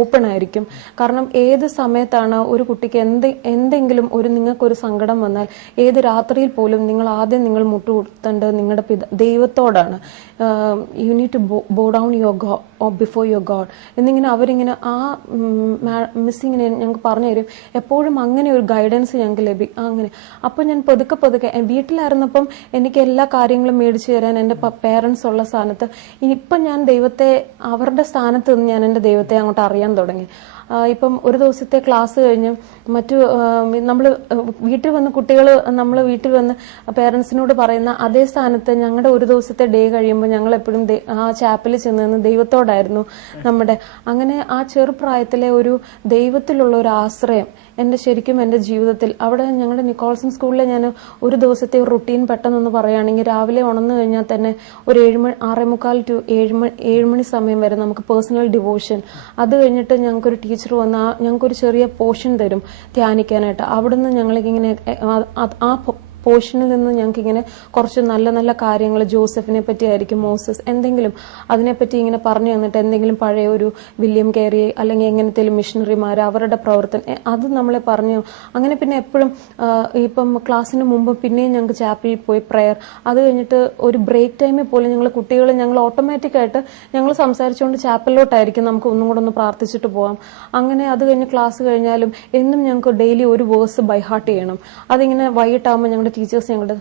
ഓപ്പൺ ആയിരിക്കും. കാരണം ഏത് സമയത്താണ് ഒരു കുട്ടിക്ക് എന്തെങ്കിലും നിങ്ങൾക്കൊരു സങ്കടം വന്നാൽ, ഏത് രാത്രിയിൽ പോലും നിങ്ങൾ ആദ്യം നിങ്ങൾ മുട്ടുകുത്തേണ്ടത് നിങ്ങളുടെ ദൈവത്തോടാണ്. യു നീഡ് ടു ബോ down your before your God എന്നിങ്ങനെ അവരിങ്ങനെ മിസ് ഇങ്ങനെ ഞങ്ങൾക്ക് പറഞ്ഞു തരും. എപ്പോഴും അങ്ങനെ ഒരു ഗൈഡൻസ് ഞങ്ങൾക്ക് ലഭിക്കും. അങ്ങനെ അപ്പൊ ഞാൻ പതുക്കെ വീട്ടിലായിരുന്നപ്പം എനിക്ക് എല്ലാ കാര്യങ്ങളും മേടിച്ചു തരാൻ എന്റെ പേരൻസ് ഉള്ള സ്ഥാനത്ത്, ഇപ്പം ഞാൻ ദൈവത്തെ അവരുടെ സ്ഥാനത്ത് നിന്ന് ഞാൻ എന്റെ ദൈവത്തെ അങ്ങോട്ട് അറിയാൻ തുടങ്ങി. ഇപ്പം ഒരു ദിവസത്തെ ക്ലാസ് കഴിഞ്ഞ് നമ്മൾ വീട്ടിൽ വന്ന് കുട്ടികൾ നമ്മൾ വീട്ടിൽ വന്ന് പേരൻസിനോട് പറയുന്ന അതേ സ്ഥാനത്ത് ഞങ്ങളുടെ ഒരു ദിവസത്തെ ഡേ കഴിയുമ്പോൾ ഞങ്ങൾ എപ്പോഴും ആ ചാപ്പലിൽ ചെന്ന് ദൈവത്തോടായിരുന്നു നമ്മുടെ. അങ്ങനെ ആ ചെറുപ്രായത്തിലെ ഒരു ദൈവത്തിലുള്ള ഒരു ആശ്രയം ശരിക്കും എന്റെ ജീവിതത്തിൽ അവിടെ ഞങ്ങളുടെ നിക്കോൾസൺ സ്കൂളിലെ ഞാൻ ഒരു ദിവസത്തെ ഒരു റുട്ടീൻ പെട്ടെന്നൊന്ന് പറയുകയാണെങ്കിൽ, രാവിലെ ഉണർന്നു കഴിഞ്ഞാൽ തന്നെ ഒരു 6:45 to 7 മണി സമയം വരെ നമുക്ക് പേഴ്സണൽ ഡിവോഷൻ. അത് കഴിഞ്ഞിട്ട് ഞങ്ങൾക്കൊരു ടീച്ചർ വന്ന് ഞങ്ങൾക്കൊരു ചെറിയ പോർഷൻ തരും ധ്യാനിക്കാനായിട്ട്. അവിടുന്ന് ഞങ്ങളിങ്ങനെ ആ പോർഷനിൽ നിന്ന് ഞങ്ങൾക്ക് ഇങ്ങനെ കുറച്ച് നല്ല നല്ല കാര്യങ്ങൾ, ജോസഫിനെ പറ്റി ആയിരിക്കും, മോസസ്, എന്തെങ്കിലും അതിനെപ്പറ്റി ഇങ്ങനെ പറഞ്ഞു തന്നിട്ട് എന്തെങ്കിലും പഴയ ഒരു വില്യം കേറി അല്ലെങ്കിൽ എങ്ങനത്തെയും മിഷണറിമാർ അവരുടെ പ്രവർത്തനം അത് നമ്മളെ പറഞ്ഞു. അങ്ങനെ പിന്നെ എപ്പോഴും ഇപ്പം ക്ലാസ്സിന് മുമ്പ് പിന്നെയും ഞങ്ങൾക്ക് ചാപ്പലിൽ പോയി പ്രെയർ. അത് കഴിഞ്ഞിട്ട് ഒരു ബ്രേക്ക് ടൈമിൽ പോലും ഞങ്ങൾ ഓട്ടോമാറ്റിക്കായിട്ട് ഞങ്ങൾ സംസാരിച്ചുകൊണ്ട് ചാപ്പലിലോട്ടായിരിക്കും നമുക്ക് ഒന്നും കൂടെ ഒന്ന് പ്രാർത്ഥിച്ചിട്ട് പോവാം. അങ്ങനെ അത് കഴിഞ്ഞ് ക്ലാസ് കഴിഞ്ഞാലും എന്നും ഞങ്ങൾക്ക് ഡെയിലി ഒരു വേഴ്സ് ബൈ ഹാർട്ട് ചെയ്യണം. അതിങ്ങനെ വൈകിട്ടാകുമ്പോൾ ഞങ്ങളുടെ ടീച്ചേഴ്സ് ഞങ്ങളുടെ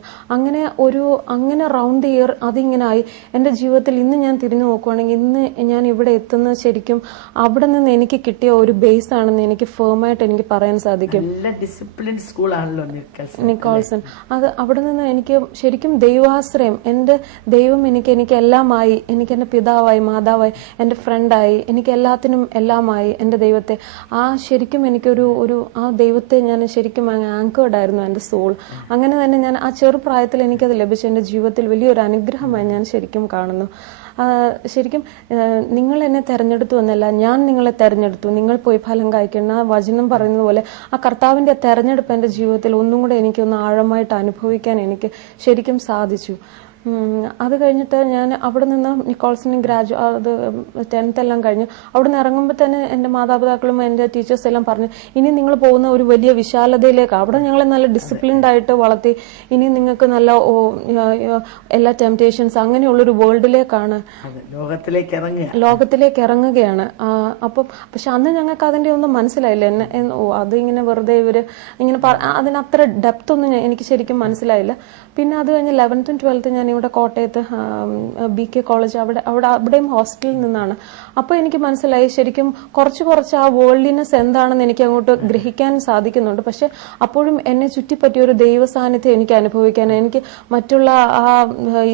അങ്ങനെ റൗണ്ട് ഇയർ അതിങ്ങനെ ആയി. എന്റെ ജീവിതത്തിൽ ഇന്ന് ഞാൻ തിരിഞ്ഞു നോക്കുവാണെങ്കിൽ ഇന്ന് ഞാൻ ഇവിടെ എത്തുന്നത് ശരിക്കും അവിടെ നിന്ന് എനിക്ക് കിട്ടിയ ഒരു ബേസ് ആണെന്ന് എനിക്ക് ഫേമായിട്ട് എനിക്ക് പറയാൻ സാധിക്കും. ഡിസിപ്ലിൻ സ്കൂളാണല്ലോ നിക്കോൾസൺ. അത് അവിടെ നിന്ന് എനിക്ക് ശരിക്കും ദൈവാശ്രയം, എന്റെ ദൈവം എനിക്ക് എല്ലാമായി, എനിക്ക് എന്റെ പിതാവായി, മാതാവായി, എന്റെ ഫ്രണ്ടായി, എനിക്ക് എല്ലാത്തിനും എല്ലാമായി എന്റെ ദൈവത്തെ. ശരിക്കും എനിക്കൊരു ആ ദൈവത്തെ ഞാൻ ശരിക്കും ആങ്കേർഡ് ആയിരുന്നു എന്റെ സോൾ. അങ്ങനെ തന്നെ ഞാൻ ആ ചെറുപ്രായത്തിൽ എനിക്കത് ലഭിച്ചു. എന്റെ ജീവിതത്തിൽ വലിയൊരു അനുഗ്രഹമായി ഞാൻ ശരിക്കും കാണുന്നു. ശരിക്കും നിങ്ങൾ എന്നെ തെരഞ്ഞെടുത്തു എന്നല്ല, ഞാൻ നിങ്ങളെ തെരഞ്ഞെടുത്തു, നിങ്ങൾ പോയി ഫലം കായ്ക്കുന്ന വചനം പറയുന്നത് പോലെ ആ കർത്താവിന്റെ തെരഞ്ഞെടുപ്പ് എന്റെ ജീവിതത്തിൽ ഒന്നും കൂടെ എനിക്കൊന്ന് ആഴമായിട്ട് അനുഭവിക്കാൻ എനിക്ക് ശരിക്കും സാധിച്ചു. അത് കഴിഞ്ഞിട്ട് ഞാൻ അവിടെ നിന്ന് നിക്കോൾസൺ അത് 10th എല്ലാം കഴിഞ്ഞു. അവിടെ നിന്ന് ഇറങ്ങുമ്പോൾ തന്നെ എന്റെ മാതാപിതാക്കളും എന്റെ ടീച്ചേഴ്സ് എല്ലാം പറഞ്ഞു, ഇനി നിങ്ങൾ പോകുന്ന ഒരു വലിയ വിശാലതയിലേക്ക്. അവിടെ ഞങ്ങളെ നല്ല ഡിസിപ്ലിൻഡ് ആയിട്ട് വളർത്തി. ഇനി നിങ്ങൾക്ക് നല്ല എല്ലാ ടെംപ്റ്റേഷൻസ് അങ്ങനെയുള്ളൊരു വേൾഡിലേക്കാണ്, ലോകത്തിലേക്ക് ഇറങ്ങുകയാണ്. അപ്പം പക്ഷെ അന്ന് ഞങ്ങൾക്ക് അതിന്റെ ഒന്നും മനസ്സിലായില്ല. അതിങ്ങനെ വെറുതെ ഇവര് ഇങ്ങനെ അതിനത്ര ഡെപ്ത് ഒന്നും എനിക്ക് ശരിക്കും മനസ്സിലായില്ല. പിന്നെ അത് കഴിഞ്ഞ് 11th and 12th ഞാൻ ഇവിടെ കോട്ടയത്ത് BK കോളേജ് അവിടെയും ഹോസ്റ്റലിൽ നിന്നാണ്. അപ്പോൾ എനിക്ക് മനസ്സിലായി ശരിക്കും കുറച്ച് ആ വേൾഡ്ലിനെസ് എന്താണെന്ന് എനിക്ക് അങ്ങോട്ട് ഗ്രഹിക്കാൻ സാധിക്കുന്നുണ്ട്. പക്ഷെ അപ്പോഴും എന്നെ ചുറ്റിപ്പറ്റിയ ഒരു ദൈവ സാന്നിധ്യം എനിക്ക് അനുഭവിക്കാൻ, എനിക്ക് മറ്റുള്ള ആ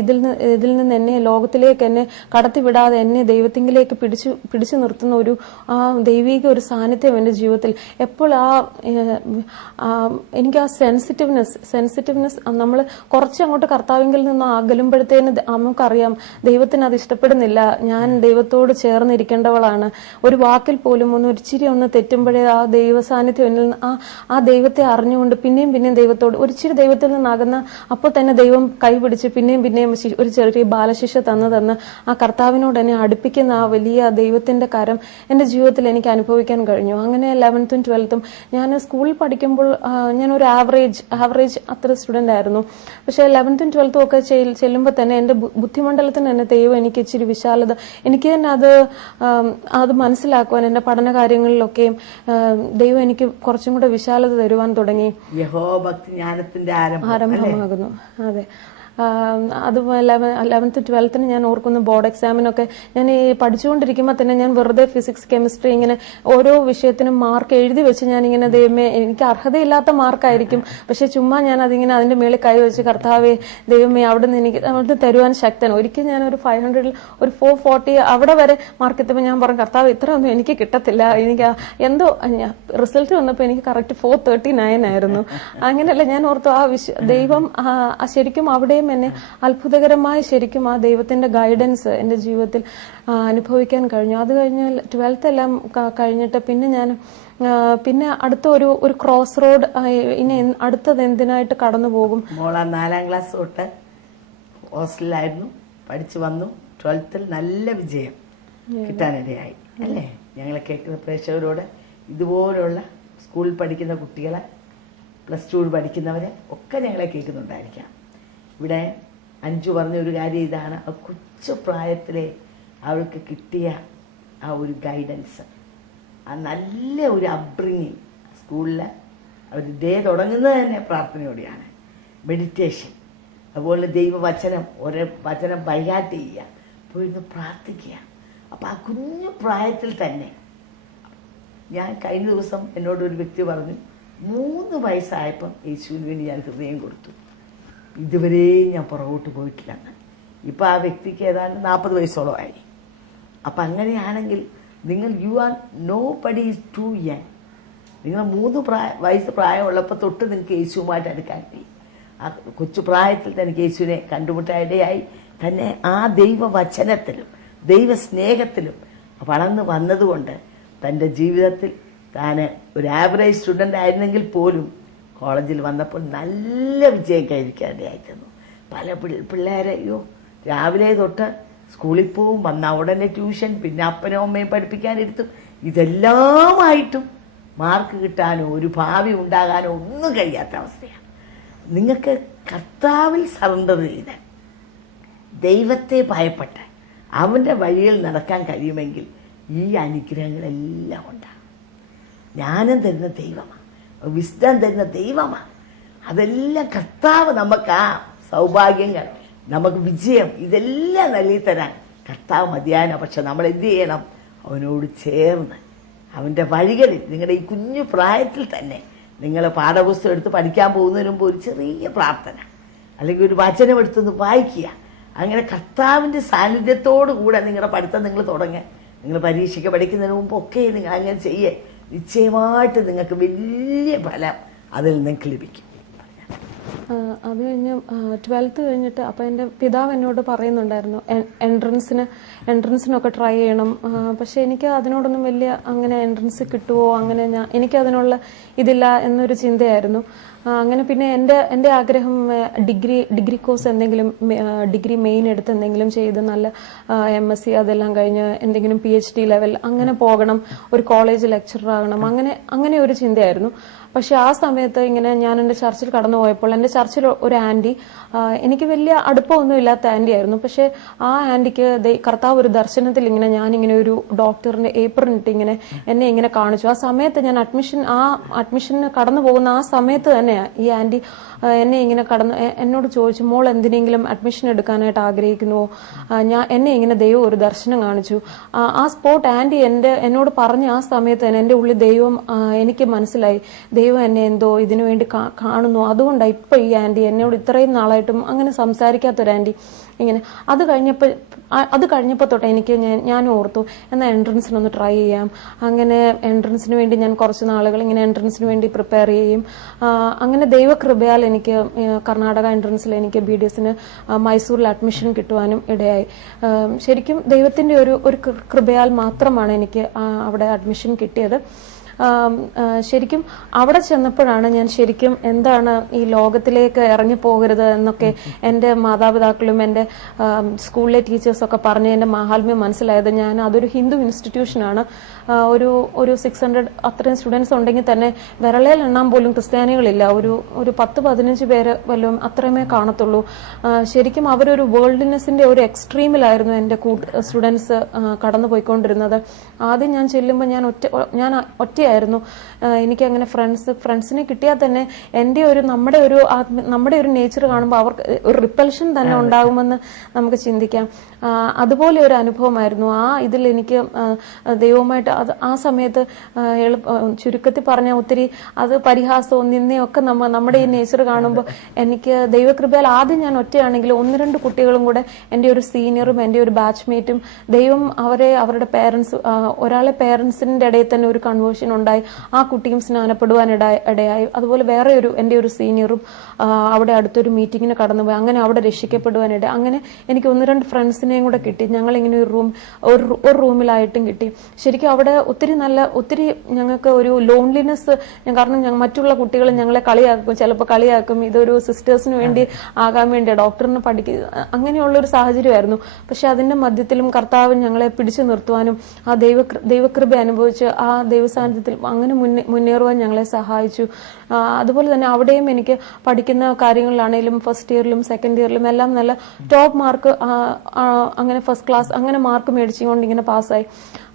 ഇതിൽ നിന്ന് എന്നെ ലോകത്തിലേക്ക് എന്നെ കടത്തിവിടാതെ എന്നെ ദൈവത്തിങ്കിലേക്ക് പിടിച്ചു നിർത്തുന്ന ഒരു ആ ദൈവിക ഒരു സാന്നിധ്യം എന്റെ ജീവിതത്തിൽ എപ്പോൾ എനിക്ക് ആ സെൻസിറ്റീവ്നെസ് നമ്മൾ കുറച്ചങ്ങോട്ട് കർത്താവിങ്കിൽ നിന്ന് അകലുമ്പോഴത്തേന് നമുക്കറിയാം ദൈവത്തിന് അത് ഇഷ്ടപ്പെടുന്നില്ല. ഞാൻ ദൈവത്തോട് ചേർന്നിരിക്കേണ്ടവളാണ്. ഒരു വാക്കിൽ പോലും ഒരിച്ചിരി തെറ്റുമ്പോഴേ ആ ദൈവ സാന്നിധ്യം എന്നിൽ നിന്ന് ആ ദൈവത്തെ അറിഞ്ഞുകൊണ്ട് പിന്നെയും ദൈവത്തോട് ഒരിച്ചിരി ദൈവത്തിൽ നിന്നാകുന്ന അപ്പോൾ തന്നെ ദൈവം കൈപിടിച്ച് പിന്നെയും ഒരു ചെറിയ ബാലശിക്ഷ തന്ന് ആ കർത്താവിനോട് എന്നെ അടുപ്പിക്കുന്ന ആ വലിയ ദൈവത്തിന്റെ കരം എന്റെ ജീവിതത്തിൽ എനിക്ക് അനുഭവിക്കാൻ കഴിഞ്ഞു. അങ്ങനെ 11th and 12th ഞാൻ സ്കൂളിൽ പഠിക്കുമ്പോൾ ഞാൻ ഒരു ആവറേജ് അത്ര സ്റ്റുഡന്റ് ആയിരുന്നു. പക്ഷെ 11th and 12th ഒക്കെ ചെല്ലുമ്പോൾ തന്നെ എന്റെ ബുദ്ധിമണ്ഡലത്തിന് തന്നെ ദൈവം എനിക്ക് ഇച്ചിരി വിശാലത, എനിക്ക് തന്നെ അത് മനസ്സിലാക്കുവാൻ എന്റെ പഠന കാര്യങ്ങളിലൊക്കെയും ദൈവം എനിക്ക് കുറച്ചും കൂടെ വിശാലത തരുവാൻ തുടങ്ങി. യഹോഭക്തി ജ്ഞാനത്തിന്റെ ആരംഭമാകുന്നു. അതെ. അതുപോലെ 11th 12th ഞാൻ ഓർക്കുന്നു ബോർഡ് എക്സാമിനൊക്കെ ഞാൻ ഈ പഠിച്ചുകൊണ്ടിരിക്കുമ്പോൾ തന്നെ ഞാൻ വെറുതെ ഫിസിക്സ് കെമിസ്ട്രി ഇങ്ങനെ ഓരോ വിഷയത്തിനും മാർക്ക് എഴുതി വെച്ച് ഞാനിങ്ങനെ ദൈവമേ എനിക്ക് അർഹതയില്ലാത്ത മാർക്കായിരിക്കും, പക്ഷെ ചുമ്മാ ഞാൻ അതിങ്ങനെ അതിന്റെ മേളിൽ കൈവച്ച് കർത്താവേ ദൈവമേ അവിടെ തരുവാൻ ശക്തൻ. ഒരിക്കൽ ഞാൻ ഒരു 500 ഒരു 440 അവിടെ വരെ മാർക്ക് എത്തുമ്പോൾ ഞാൻ പറഞ്ഞു കർത്താവ് ഇത്ര ഒന്നും എനിക്ക് കിട്ടത്തില്ല, എനിക്ക് എന്തോ റിസൾട്ട് വന്നപ്പോൾ എനിക്ക് കറക്റ്റ് 439 ആയിരുന്നു. അങ്ങനെയല്ല ഞാൻ ഓർത്തു ദൈവം ശരിക്കും അവിടെയും എന്നെ അത്ഭുതകരമായി ശരിക്കും ആ ദൈവത്തിന്റെ ഗൈഡൻസ് എന്റെ ജീവിതത്തിൽ അനുഭവിക്കാൻ കഴിഞ്ഞു. അത് കഴിഞ്ഞ് 12th എല്ലാം കഴിഞ്ഞിട്ട് പിന്നെ അടുത്ത ഒരു ക്രോസ് റോഡ്, ഇനി അടുത്തത് എന്തിനായിട്ട് കടന്നു പോകും. മോള 4ാം ക്ലാസ് തൊട്ട് ഹോസ്റ്റലിലായിരുന്നു, പഠിച്ചു വന്നു. 12th നല്ല വിജയം കിട്ടാനിടയായി അല്ലേ? ഞങ്ങളെ കേൾക്കുന്ന പ്രേക്ഷകരോട് ഇതുപോലുള്ള സ്കൂളിൽ പഠിക്കുന്ന കുട്ടികളെ, +2 പഠിക്കുന്നവരെ ഒക്കെ ഞങ്ങളെ കേൾക്കുന്നുണ്ടായിരിക്കാം. ഇവിടെ അഞ്ചു പറഞ്ഞ ഒരു കാര്യം ഇതാണ്, ആ കൊച്ചു പ്രായത്തിലെ അവൾക്ക് കിട്ടിയ ആ ഒരു ഗൈഡൻസ്, ആ നല്ല ഒരു അപ്ബ്രിങ്ങിങ്. സ്കൂളിൽ അവർ ഡേ തുടങ്ങുന്നത് തന്നെ പ്രാർത്ഥനയോടെയാണ്, മെഡിറ്റേഷൻ, അതുപോലെ ദൈവവചനം, ഓരോ വചനം ബൈഹാർട്ട് ചെയ്യുക, പോയിരുന്ന് പ്രാർത്ഥിക്കുക. അപ്പം ആ കുഞ്ഞു പ്രായത്തിൽ തന്നെ, ഞാൻ കഴിഞ്ഞ ദിവസം എന്നോടൊരു വ്യക്തി പറഞ്ഞു, 3 വയസ്സായപ്പം യേശുവിന് വേണ്ടി ഞാൻ ഹൃദയം കൊടുത്തു, ഇതുവരെയും ഞാൻ പുറകോട്ട് പോയിട്ടില്ലെന്ന്. ഇപ്പം ആ വ്യക്തിക്ക് ഏതാണ്ട് 40 വയസ്സോളമായി. അപ്പം അങ്ങനെയാണെങ്കിൽ നിങ്ങൾ nobody is too young. നിങ്ങൾ 3 വയസ്സ് പ്രായമുള്ളപ്പോൾ തൊട്ട് നിങ്ങൾക്ക് യേശുവുമായിട്ട് അടുക്കാൻ കഴിയും. ആ കൊച്ചു പ്രായത്തിൽ തനിക്ക് യേശുവിനെ കണ്ടുമുട്ടാനിടയായി. തന്നെ ആ ദൈവവചനത്തിലും ദൈവസ്നേഹത്തിലും വളർന്നു വന്നതുകൊണ്ട് തൻ്റെ ജീവിതത്തിൽ താൻ ഒരു ആവറേജ് സ്റ്റുഡൻ്റ് ആയിരുന്നെങ്കിൽ പോലും കോളേജിൽ വന്നപ്പോൾ നല്ല വിജയം കൈവരിക്കാനിടയായിരുന്നു. പല പിള്ളേരെ രാവിലെ തൊട്ട് സ്കൂളിൽ പോവും, വന്നാൽ ഉടനെ ട്യൂഷൻ, പിന്നെ അപ്പനും അമ്മയും പഠിപ്പിക്കാനിരുത്തും. ഇതെല്ലാമായിട്ടും മാർക്ക് കിട്ടാനോ ഒരു ഭാവി ഉണ്ടാകാനോ ഒന്നും കഴിയാത്ത അവസ്ഥയാണ്. നിങ്ങൾക്ക് കർത്താവിൽ സറണ്ടർ ചെയ്ത് ദൈവത്തെ ഭയപ്പെട്ട് അവൻ്റെ വഴിയിൽ നടക്കാൻ കഴിയുമെങ്കിൽ ഈ അനുഗ്രഹങ്ങളെല്ലാം ഉണ്ടാകും. ജ്ഞാനം തരുന്ന ദൈവമാണ്, വിസ്ഡം തരുന്ന ദൈവമാണ്. അതെല്ലാം കർത്താവ് നമുക്ക് ആ സൗഭാഗ്യങ്ങൾ, നമുക്ക് വിജയം, ഇതെല്ലാം നൽകി തരാൻ കർത്താവ് മതിയാന. പക്ഷെ നമ്മൾ എന്ത് ചെയ്യണം? അവനോട് ചേർന്ന് അവൻ്റെ വഴികളിൽ, നിങ്ങളുടെ ഈ കുഞ്ഞു പ്രായത്തിൽ തന്നെ നിങ്ങൾ പാഠപുസ്തകം എടുത്ത് പഠിക്കാൻ പോകുന്നതിന് മുമ്പ് ഒരു ചെറിയ പ്രാർത്ഥന അല്ലെങ്കിൽ ഒരു വചനം എടുത്തൊന്ന് വായിക്കുക. അങ്ങനെ കർത്താവിൻ്റെ സാന്നിധ്യത്തോടു കൂടെ നിങ്ങളുടെ പഠിത്തം നിങ്ങൾ തുടങ്ങുക. നിങ്ങൾ പരീക്ഷയ്ക്ക് പഠിക്കുന്നതിന് മുമ്പൊക്കെ നിങ്ങൾ അങ്ങനെ ചെയ്യേ, നിശ്ചയമായിട്ട് നിങ്ങൾക്ക് വലിയ ഫലം അതിൽ നിങ്ങൾക്ക് ലഭിക്കും. അത് കഴിഞ്ഞ് 12th കഴിഞ്ഞിട്ട് അപ്പം എൻ്റെ പിതാവ് എന്നോട് പറയുന്നുണ്ടായിരുന്നു എൻട്രൻസിനൊക്കെ ട്രൈ ചെയ്യണം. പക്ഷെ എനിക്ക് അതിനോടൊന്നും വലിയ അങ്ങനെ എൻട്രൻസ് കിട്ടുമോ, അങ്ങനെ എനിക്കതിനുള്ള ഇതില്ല എന്നൊരു ചിന്തയായിരുന്നു. അങ്ങനെ പിന്നെ എൻ്റെ ആഗ്രഹം ഡിഗ്രി കോഴ്സ് എന്തെങ്കിലും, ഡിഗ്രി മെയിൻ എടുത്ത് എന്തെങ്കിലും ചെയ്ത് നല്ല MSc അതെല്ലാം കഴിഞ്ഞ് എന്തെങ്കിലും PhD ലെവൽ അങ്ങനെ പോകണം, ഒരു കോളേജ് ലെക്ചറർ ആകണം, അങ്ങനെ ഒരു ചിന്തയായിരുന്നു. പക്ഷെ ആ സമയത്ത് ഇങ്ങനെ ഞാൻ എൻ്റെ ചർച്ചിൽ കടന്നു പോയപ്പോൾ എൻ്റെ ചർച്ചിൽ ഒരു ആൻറ്റി, എനിക്ക് വലിയ അടുപ്പമൊന്നും ഇല്ലാത്ത ആൻറ്റി ആയിരുന്നു. പക്ഷെ ആ ആൻറ്റിക്ക് കർത്താവ് ഒരു ദർശനത്തിൽ ഇങ്ങനെ ഞാനിങ്ങനെ ഒരു ഡോക്ടറിന്റെ ഏപ്രിൻ ഇട്ട് ഇങ്ങനെ എന്നെ ഇങ്ങനെ കാണിച്ചു. ആ സമയത്ത് ഞാൻ അഡ്മിഷന് കടന്നു പോകുന്ന ആ സമയത്ത് തന്നെയാണ് ഈ ആൻറ്റി എന്നെ ഇങ്ങനെ എന്നോട് ചോദിച്ചു, മോൾ എന്തിനെങ്കിലും അഡ്മിഷൻ എടുക്കാനായിട്ട് ആഗ്രഹിക്കുന്നുവോ? എന്നെ ഇങ്ങനെ ദൈവം ഒരു ദർശനം കാണിച്ചു. ആ സ്പോട്ട് ആൻറ്റി എന്നോട് പറഞ്ഞ ആ സമയത്ത് തന്നെ എൻ്റെ ഉള്ളിൽ ദൈവം, എനിക്ക് മനസ്സിലായി ദൈവം എന്നെ എന്തോ ഇതിനു വേണ്ടി കാണുന്നു. അതുകൊണ്ടാണ് ഇപ്പൊ ഈ ആൻറ്റി എന്നോട് ഇത്രയും നാളായിട്ടും അങ്ങനെ സംസാരിക്കാത്തൊരു ആൻറ്റി ഇങ്ങനെ. അത് കഴിഞ്ഞപ്പോൾ തൊട്ട് എനിക്ക് ഞാൻ ഓർത്തു, എന്നാൽ എൻട്രൻസിനൊന്ന് ട്രൈ ചെയ്യാം. അങ്ങനെ എൻട്രൻസിന് വേണ്ടി ഞാൻ കുറച്ച് നാളുകൾ ഇങ്ങനെ എൻട്രൻസിന് വേണ്ടി പ്രിപ്പയർ ചെയ്യും. അങ്ങനെ ദൈവകൃപയാൽ എനിക്ക് കർണാടക എൻട്രൻസിൽ എനിക്ക് BDSന് മൈസൂരിൽ അഡ്മിഷൻ കിട്ടുവാനും ഇടയായി. ശരിക്കും ദൈവത്തിന്റെ ഒരു കൃപയാൽ മാത്രമാണ് എനിക്ക് അവിടെ അഡ്മിഷൻ കിട്ടിയത്. ശരിക്കും അവിടെ ചെന്നപ്പോഴാണ് ഞാൻ ശരിക്കും എന്താണ് ഈ ലോകത്തിലേക്ക് ഇറങ്ങി പോകരുത് എന്നൊക്കെ എൻ്റെ മാതാപിതാക്കളും എൻ്റെ സ്കൂളിലെ ടീച്ചേഴ്സൊക്കെ പറഞ്ഞ് എൻ്റെ മാഹാത്മ്യം മനസ്സിലായത്. ഞാൻ അതൊരു ഹിന്ദു ഇൻസ്റ്റിറ്റ്യൂഷനാണ്. ഒരു 600 അത്രയും സ്റ്റുഡൻസ് ഉണ്ടെങ്കിൽ തന്നെ വിരളയിൽ എണ്ണാൻ പോലും ക്രിസ്ത്യാനികളില്ല. ഒരു 10-15 പേര് വല്ലതും അത്രയുമേ കാണത്തുള്ളൂ. ശരിക്കും അവരൊരു വേൾഡ്നെസിന്റെ ഒരു എക്സ്ട്രീമിലായിരുന്നു എൻ്റെ സ്റ്റുഡൻസ് കടന്നു പോയിക്കൊണ്ടിരുന്നത്. ആദ്യം ഞാൻ ചെല്ലുമ്പോൾ ഞാൻ ഒറ്റയായിരുന്നു. എനിക്ക് അങ്ങനെ ഫ്രണ്ട്സിനെ കിട്ടിയാൽ തന്നെ നമ്മുടെ ഒരു നേച്ചർ കാണുമ്പോൾ അവർക്ക് ഒരു റിപ്പൽഷൻ തന്നെ ഉണ്ടാകുമെന്ന് നമുക്ക് ചിന്തിക്കാം. അതുപോലെ ഒരു അനുഭവമായിരുന്നു. ഇതിൽ എനിക്ക് ദൈവവുമായിട്ട് ആ സമയത്ത് ചുരുക്കത്തിൽ പറഞ്ഞ ഒത്തിരി അത് പരിഹാസവും നിന്നയും ഒക്കെ നമ്മുടെ ഈ നേച്ചർ കാണുമ്പോൾ എനിക്ക് ദൈവകൃപയാൽ ആദ്യം ഞാൻ ഒറ്റയാണെങ്കിലും 1-2 കുട്ടികളും കൂടെ എൻ്റെ ഒരു സീനിയറും എൻ്റെ ഒരു ബാച്ച്മേറ്റും ദൈവം അവരുടെ പേരൻസ്, ഒരാളെ പേരൻസിന്റെ ഇടയിൽ തന്നെ ഒരു കൺവേർഷൻ ഉണ്ടായി. ആ കുട്ടിയും സ്നാനപ്പെടുവാൻ ഇടയായി. അതുപോലെ വേറെ എൻ്റെ ഒരു സീനിയറും അവിടെ അടുത്തൊരു മീറ്റിങ്ങിന് കടന്നുപോയി. അങ്ങനെ അവിടെ രക്ഷിക്കപ്പെടുവാനിടയായി. അങ്ങനെ എനിക്ക് 1-2 ഫ്രണ്ട്സിനെയും കൂടെ കിട്ടി. ഞങ്ങൾ ഇങ്ങനെ ഒരു റൂമിലായിട്ടും കിട്ടി. ശരിക്കും അവിടെ ഒത്തിരി ഞങ്ങൾക്ക് ഒരു ലോൺലിനെസ്, കാരണം മറ്റുള്ള കുട്ടികൾ ഞങ്ങളെ കളിയാക്കും, ചിലപ്പോൾ കളിയാക്കും, ഇതൊരു സിസ്റ്റേഴ്സിന് വേണ്ടി ആകാൻ വേണ്ടി ഡോക്ടറിന് പഠിക്കുക, അങ്ങനെയുള്ള ഒരു സാഹചര്യമായിരുന്നു. പക്ഷെ അതിന്റെ മധ്യത്തിലും കർത്താവ് ഞങ്ങളെ പിടിച്ചു നിർത്തുവാനും ആ ദൈവകൃപ അനുഭവിച്ച് ആ ദൈവസാന്നിധ്യത്തിൽ അങ്ങനെ മുന്നേറുവാൻ ഞങ്ങളെ സഹായിച്ചു. അതുപോലെ തന്നെ അവിടെയും എനിക്ക് പഠിക്കുന്ന കാര്യങ്ങളിലാണെങ്കിലും ഫസ്റ്റ് ഇയറിലും സെക്കൻഡ് ഇയറിലും എല്ലാം നല്ല ടോപ്പ് മാർക്ക്, അങ്ങനെ ഫസ്റ്റ് ക്ലാസ് അങ്ങനെ മാർക്ക് മേടിച്ചുകൊണ്ട് ഇങ്ങനെ പാസ്സായി.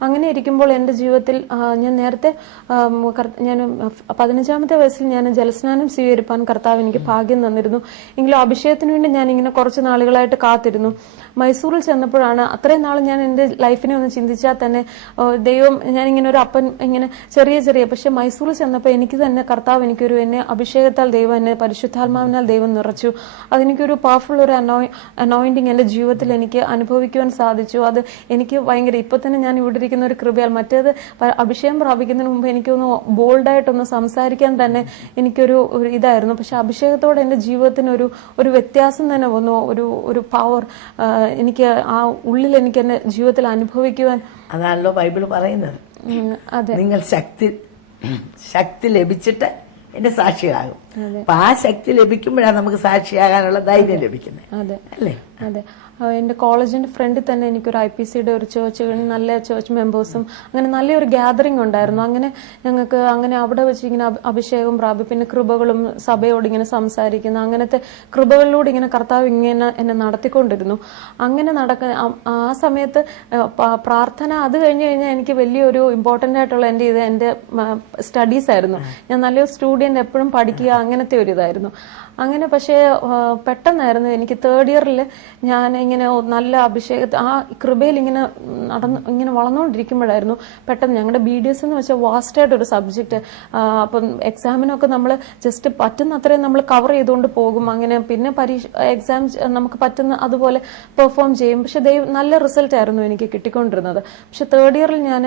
അങ്ങനെ ഇരിക്കുമ്പോൾ എൻ്റെ ജീവിതത്തിൽ ഞാൻ നേരത്തെ ഞാൻ 15-ാമത്തെ വയസ്സിൽ ഞാൻ ജലസ്നാനം സ്വീകരിപ്പാൻ കർത്താവ് എനിക്ക് ഭാഗ്യം തന്നിരുന്നു. എങ്കിലും അഭിഷേകത്തിന് വേണ്ടി ഞാൻ ഇങ്ങനെ കുറച്ച് നാളുകളായിട്ട് കാത്തിരുന്നു. മൈസൂരിൽ ചെന്നപ്പോഴാണ്, അത്രയും നാൾ ഞാൻ എൻ്റെ ലൈഫിനെ ഒന്ന് ചിന്തിച്ചാൽ തന്നെ ദൈവം, ഞാനിങ്ങനെ ഒരു അപ്പൻ ഇങ്ങനെ ചെറിയ പക്ഷെ മൈസൂരിൽ ചെന്നപ്പോൾ എനിക്ക് തന്നെ കർത്താവ് എന്നെ അഭിഷേകത്താൽ ദൈവം, എന്നെ പരിശുദ്ധാത്മാവിനാൽ ദൈവം നിറച്ചു. അതെനിക്കൊരു പവർഫുൾ ഒരു അനോയിന്റിങ് എൻ്റെ ജീവിതത്തിൽ എനിക്ക് അനുഭവിക്കുവാൻ സാധിച്ചു. അത് എനിക്ക് ഭയങ്കര, ഇപ്പൊ തന്നെ ഞാൻ ഇവിടെ ഇരിക്കുന്ന ഒരു കൃപയാൽ. മറ്റേത് അഭിഷേകം പ്രാപിക്കുന്നതിന് മുമ്പ് എനിക്കൊന്ന് ബോൾഡായിട്ടൊന്ന് സംസാരിക്കാൻ തന്നെ എനിക്കൊരു ഇതായിരുന്നു. പക്ഷെ അഭിഷേകത്തോടെ എൻ്റെ ജീവിതത്തിന് ഒരു വ്യത്യാസം തന്നെ വന്നു. ഒരു പവർ എനിക്ക് ആ ഉള്ളിൽ എനിക്ക് എന്റെ ജീവിതത്തിൽ അനുഭവിക്കുവാൻ. അതാണല്ലോ ബൈബിൾ പറയുന്നത്. അതെ, നിങ്ങൾ ശക്തി ലഭിച്ചിട്ട് എന്റെ സാക്ഷിയാകും. അപ്പൊ ആ ശക്തി ലഭിക്കുമ്പോഴാണ് നമുക്ക് സാക്ഷിയാകാനുള്ള ധൈര്യം ലഭിക്കുന്നത്. അതെ അല്ലേ? അതെ. എൻ്റെ കോളേജിന്റെ ഫ്രണ്ടിൽ തന്നെ എനിക്കൊരു IPCയുടെ ഒരു ചേർച്ച്, നല്ല ചേർച്ച് മെമ്പേഴ്സും അങ്ങനെ നല്ലൊരു ഗ്യാതറിംഗ് ഉണ്ടായിരുന്നു. അങ്ങനെ ഞങ്ങൾക്ക് അങ്ങനെ അവിടെ വെച്ച് ഇങ്ങനെ അഭിഷേകം പ്രാപിക്കും, പിന്നെ കൃപകളും സഭയോട് ഇങ്ങനെ സംസാരിക്കുന്ന അങ്ങനത്തെ കൃപകളിലൂടെ ഇങ്ങനെ കർത്താവ് ഇങ്ങനെ എന്നെ നടത്തിക്കൊണ്ടിരുന്നു. അങ്ങനെ ആ സമയത്ത് പ്രാർത്ഥന, അത് കഴിഞ്ഞ് കഴിഞ്ഞാൽ എനിക്ക് വലിയൊരു ഇമ്പോർട്ടന്റ് ആയിട്ടുള്ള എൻ്റെ സ്റ്റഡീസ് ആയിരുന്നു. ഞാൻ നല്ലൊരു സ്റ്റുഡന്റ്, എപ്പോഴും പഠിക്കുക, അങ്ങനത്തെ ഒരു ഇതായിരുന്നു. അങ്ങനെ പക്ഷേ പെട്ടെന്നായിരുന്നു എനിക്ക് 3rd ഇയറിൽ ഞാൻ ഇങ്ങനെ നല്ല ആ കൃപയിൽ ഇങ്ങനെ വളർന്നുകൊണ്ടിരിക്കുമ്പോഴായിരുന്നു പെട്ടെന്ന് ഞങ്ങളുടെ BDS എന്ന് വെച്ചാൽ വാസ്റ്റായിട്ടൊരു സബ്ജക്ട്. അപ്പം എക്സാമിനൊക്കെ നമ്മൾ ജസ്റ്റ് പറ്റുന്ന അത്രയും നമ്മൾ കവർ ചെയ്തുകൊണ്ട് പോകും. അങ്ങനെ പിന്നെ എക്സാം നമുക്ക് പറ്റുന്ന അതുപോലെ പെർഫോം ചെയ്യും. പക്ഷെ നല്ല റിസൾട്ട് ആയിരുന്നു എനിക്ക് കിട്ടിക്കൊണ്ടിരുന്നത്. പക്ഷെ 3rd ഇയറിൽ ഞാൻ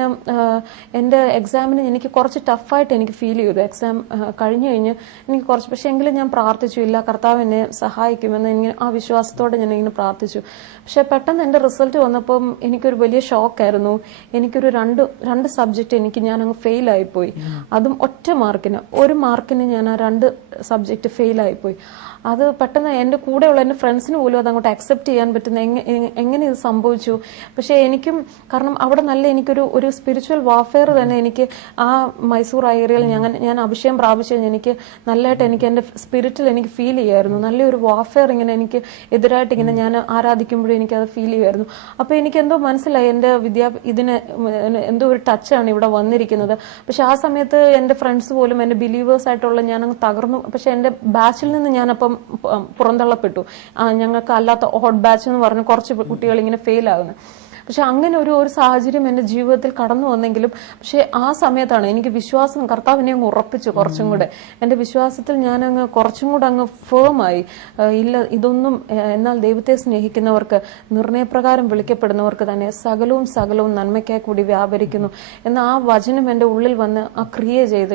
എൻ്റെ എക്സാമിന് എനിക്ക് കുറച്ച് ടഫായിട്ട് എനിക്ക് ഫീൽ ചെയ്തു. എക്സാം കഴിഞ്ഞു എനിക്ക് കുറച്ച്, പക്ഷെ എങ്കിലും ഞാൻ പ്രാർത്ഥിച്ചു, ഇല്ല കർത്താവ് എന്നെ സഹായിക്കുമെന്ന് ഇങ്ങനെ ആ വിശ്വാസത്തോടെ ഞാൻ ഇങ്ങനെ പ്രാർത്ഥിച്ചു. പക്ഷെ പെട്ടെന്ന് എന്റെ റിസൾട്ട് വന്നപ്പം എനിക്കൊരു വലിയ ഷോക്കായിരുന്നു. എനിക്കൊരു രണ്ട് സബ്ജക്ട് ഞാൻ അങ്ങ് ഫെയിൽ ആയിപ്പോയി. അതും ഒറ്റ മാർക്കിന്, 1 മാർക്കിന് ഞാൻ ആ 2 സബ്ജക്ട് ഫെയിൽ ആയിപ്പോയി. അത് പെട്ടെന്ന് എൻ്റെ കൂടെയുള്ള എൻ്റെ ഫ്രണ്ട്സിന് പോലും അത് അങ്ങോട്ട് അക്സെപ്റ്റ് ചെയ്യാൻ പറ്റുന്ന എങ്ങനെ ഇത് സംഭവിച്ചു. പക്ഷെ എനിക്കും, കാരണം അവിടെ നല്ല എനിക്കൊരു സ്പിരിച്വൽ വാർഫെയർ തന്നെ എനിക്ക് ആ മൈസൂർ ഏരിയയിൽ ഞാൻ അഭിഷേകം പ്രാപിച്ചു കഴിഞ്ഞാൽ എനിക്ക് നല്ലതായിട്ട് എനിക്ക് എൻ്റെ സ്പിരിറ്റിൽ എനിക്ക് ഫീൽ ചെയ്യുമായിരുന്നു. നല്ലൊരു വാർഫെയർ ഇങ്ങനെ എനിക്ക് എതിരായിട്ട് ഇങ്ങനെ ഞാൻ ആരാധിക്കുമ്പോഴും എനിക്കത് ഫീൽ ചെയ്യുമായിരുന്നു. അപ്പൊ എനിക്ക് എന്തോ മനസ്സിലായി, എൻ്റെ ഇതിന് എന്തോ ഒരു ടച്ചാണ് ഇവിടെ വന്നിരിക്കുന്നത്. പക്ഷെ ആ സമയത്ത് എൻ്റെ ഫ്രണ്ട്സ് പോലും എൻ്റെ ബിലീവേഴ്സ് ആയിട്ടുള്ള ഞാൻ അങ്ങ് തകർന്നു. പക്ഷെ എൻ്റെ ബാച്ചിൽ നിന്ന് ഞാനപ്പം പുറന്തള്ളപ്പെട്ടു. ഞങ്ങൾക്ക് അല്ലാത്ത ഓഡ് ബാച്ച് എന്ന് പറഞ്ഞ് കുറച്ച് കുട്ടികൾ ഇങ്ങനെ ഫെയിൽ ആകുന്നു. പക്ഷെ അങ്ങനെ ഒരു സാഹചര്യം എന്റെ ജീവിതത്തിൽ കടന്നു വന്നെങ്കിലും, പക്ഷെ ആ സമയത്താണ് എനിക്ക് വിശ്വാസം, കർത്താവിനെ അങ്ങ് ഉറപ്പിച്ചു. കുറച്ചും കൂടെ എന്റെ വിശ്വാസത്തിൽ ഞാൻ അങ്ങ് കുറച്ചും കൂടെ അങ്ങ് ഫേമായി. ഇല്ല, ഇതൊന്നും, എന്നാൽ ദൈവത്തെ സ്നേഹിക്കുന്നവർക്ക്, നിർണയപ്രകാരം വിളിക്കപ്പെടുന്നവർക്ക് തന്നെ സകലവും നന്മയ്ക്കായി കൂടി വ്യാപരിക്കുന്നു എന്ന ആ വചനം എന്റെ ഉള്ളിൽ വന്ന് ആ ക്രിയ ചെയ്ത്,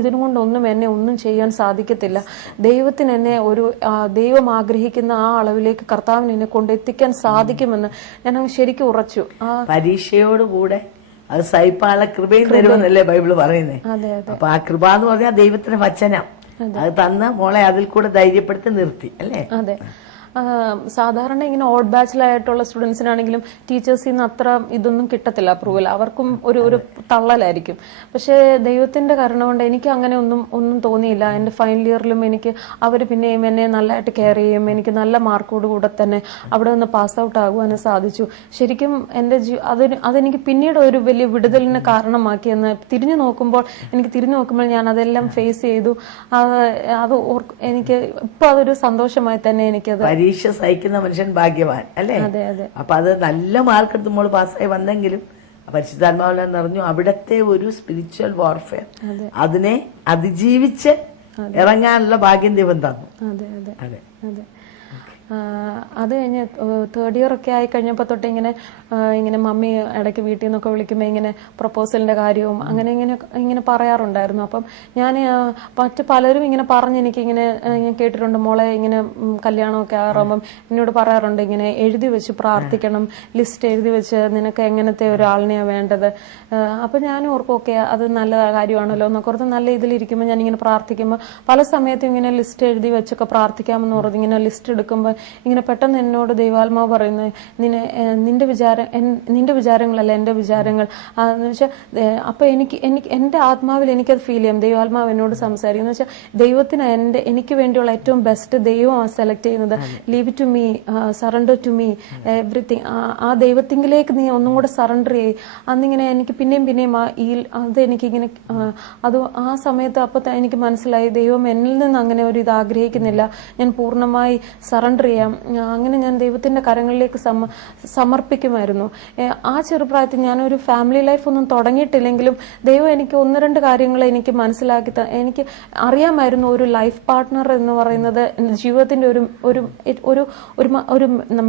ഇതിനുകൊണ്ടൊന്നും എന്നെ ഒന്നും ചെയ്യാൻ സാധിക്കത്തില്ല. ദൈവത്തിന് എന്നെ ദൈവം ആഗ്രഹിക്കുന്ന ആ അളവിലേക്ക് കർത്താവിന് എന്നെ കൊണ്ടെത്തിക്കാൻ സാധിക്കുമെന്ന് ഞാൻ അങ്ങ് ശരിക്കും ഉറച്ചു. പരീക്ഷയോടുകൂടെ അത് സഹിപ്പാനുള്ള കൃപയും തരുമെന്നല്ലേ ബൈബിള് പറയുന്നത്. അപ്പൊ ആ കൃപ എന്ന് പറഞ്ഞാൽ ദൈവത്തിന്റെ വചനം, അത് തന്ന് മോളെ അതിൽ കൂടെ ധൈര്യപ്പെടുത്തി നിർത്തി, അല്ലേ? അതെ. സാധാരണ ഇങ്ങനെ ഓഡ് ബാച്ചിലായിട്ടുള്ള സ്റ്റുഡൻസിനാണെങ്കിലും ടീച്ചേഴ്സിൽ നിന്ന് അത്ര ഇതൊന്നും കിട്ടത്തില്ല, അപ്രൂവൽ. അവർക്കും ഒരു തള്ളലായിരിക്കും. പക്ഷെ ദൈവത്തിന്റെ കരുണ കൊണ്ട് എനിക്ക് അങ്ങനെ ഒന്നും തോന്നിയില്ല. എന്റെ ഫൈനൽ ഇയറിലും അവർ പിന്നെയും എന്നെ നല്ലതായിട്ട് കെയർ ചെയ്യും. എനിക്ക് നല്ല മാർക്കോട് കൂടെ തന്നെ അവിടെ നിന്ന് പാസ് ഔട്ട് ആകുവാനും സാധിച്ചു. ശരിക്കും എന്റെ അതെനിക്ക് പിന്നീട് ഒരു വലിയ വിടുതലിന് കാരണമാക്കിയെന്ന് തിരിഞ്ഞു നോക്കുമ്പോൾ ഞാൻ അതെല്ലാം ഫേസ് ചെയ്തു. അത് എനിക്ക് ഇപ്പൊ അതൊരു സന്തോഷമായി തന്നെ എനിക്കത്. പരീക്ഷ സഹിക്കുന്ന മനുഷ്യൻ ഭാഗ്യവാൻ, അല്ലേ? അപ്പൊ അത് നല്ല മാർക്ക് എടുത്ത് നമ്മൾ പാസ്സായി വന്നെങ്കിലും പരിശുദ്ധാത്മാവിനെ നിറഞ്ഞു. അവിടത്തെ ഒരു സ്പിരിച്വൽ വാർഫെയർ, അതിനെ അതിജീവിച്ച് ഇറങ്ങാനുള്ള ഭാഗ്യം ദൈവം തന്നു. അതെ. അത് കഴിഞ്ഞ് 3rd ഇയർ ഒക്കെ ആയി കഴിഞ്ഞപ്പോൾ തൊട്ട് ഇങ്ങനെ മമ്മി ഇടയ്ക്ക് വീട്ടിൽ നിന്നൊക്കെ വിളിക്കുമ്പോൾ ഇങ്ങനെ പ്രപ്പോസലിന്റെ കാര്യവും അങ്ങനെ ഇങ്ങനെ പറയാറുണ്ടായിരുന്നു. അപ്പം ഞാൻ മറ്റു പലരും ഇങ്ങനെ പറഞ്ഞ് എനിക്കിങ്ങനെ കേട്ടിട്ടുണ്ട്, മോളെ ഇങ്ങനെ കല്യാണമൊക്കെ ആറുമ്പം എന്നോട് പറയാറുണ്ട് ഇങ്ങനെ എഴുതി വെച്ച് പ്രാർത്ഥിക്കണം, ലിസ്റ്റ് എഴുതി വെച്ച് നിനക്ക് എങ്ങനത്തെ ഒരാളിനെയാണ് വേണ്ടത്. അപ്പൊ ഞാൻ ഓർക്കും ഓക്കെ അത് നല്ല കാര്യമാണല്ലോ എന്നൊക്കെ ഓർത്ത് നല്ല ഇതിലിരിക്കുമ്പോൾ ഞാനിങ്ങനെ പ്രാർത്ഥിക്കുമ്പോൾ പല സമയത്തും ഇങ്ങനെ ലിസ്റ്റ് എഴുതി വെച്ചൊക്കെ പ്രാർത്ഥിക്കാമെന്ന് ഓർത്ത് ഇങ്ങനെ ലിസ്റ്റ് എടുക്കുമ്പോൾ ഇങ്ങനെ പെട്ടെന്ന് എന്നോട് ദൈവാത്മാവ് പറയുന്നത് നിന്റെ വിചാരങ്ങളല്ല എന്റെ വിചാരങ്ങൾ എന്ന് വെച്ചാൽ. അപ്പൊ എനിക്ക് എന്റെ ആത്മാവിൽ എനിക്കത് ഫീൽ ചെയ്യാം. ദൈവാത്മാവ് എന്നോട് സംസാരിക്കുന്ന വെച്ചാൽ ദൈവത്തിന് എനിക്ക് വേണ്ടിയുള്ള ഏറ്റവും ബെസ്റ്റ് ദൈവമാണ് സെലക്ട് ചെയ്യുന്നത്. Leave to me, surrender to me everything. ആ ദൈവത്തിങ്കിലേക്ക് നീ ഒന്നും കൂടെ സറണ്ടർ ചെയ്യും. അന്നിങ്ങനെ എനിക്ക് പിന്നെയും അത് എനിക്കിങ്ങനെ അത് ആ സമയത്ത് അപ്പൊ എനിക്ക് മനസ്സിലായി ദൈവം എന്നിൽ നിന്ന് അങ്ങനെ ഒരു ഇത് ആഗ്രഹിക്കുന്നില്ല, ഞാൻ പൂർണ്ണമായി സറണ്ടർ ചെയ്യാം. അങ്ങനെ ഞാൻ ദൈവത്തിന്റെ കരങ്ങളിലേക്ക് സമർപ്പിക്കുമായിരുന്നു. ആ ചെറുപ്രായത്തിൽ ഞാനൊരു ഫാമിലി ലൈഫ് ഒന്നും തുടങ്ങിയിട്ടില്ലെങ്കിലും ദൈവം എനിക്ക് 1-2 കാര്യങ്ങൾ എനിക്ക് മനസ്സിലാക്കി എനിക്ക് അറിയാമായിരുന്നു. ഒരു ലൈഫ് പാർട്ട്ണർ എന്ന് പറയുന്നത് ജീവിതത്തിന്റെ ഒരു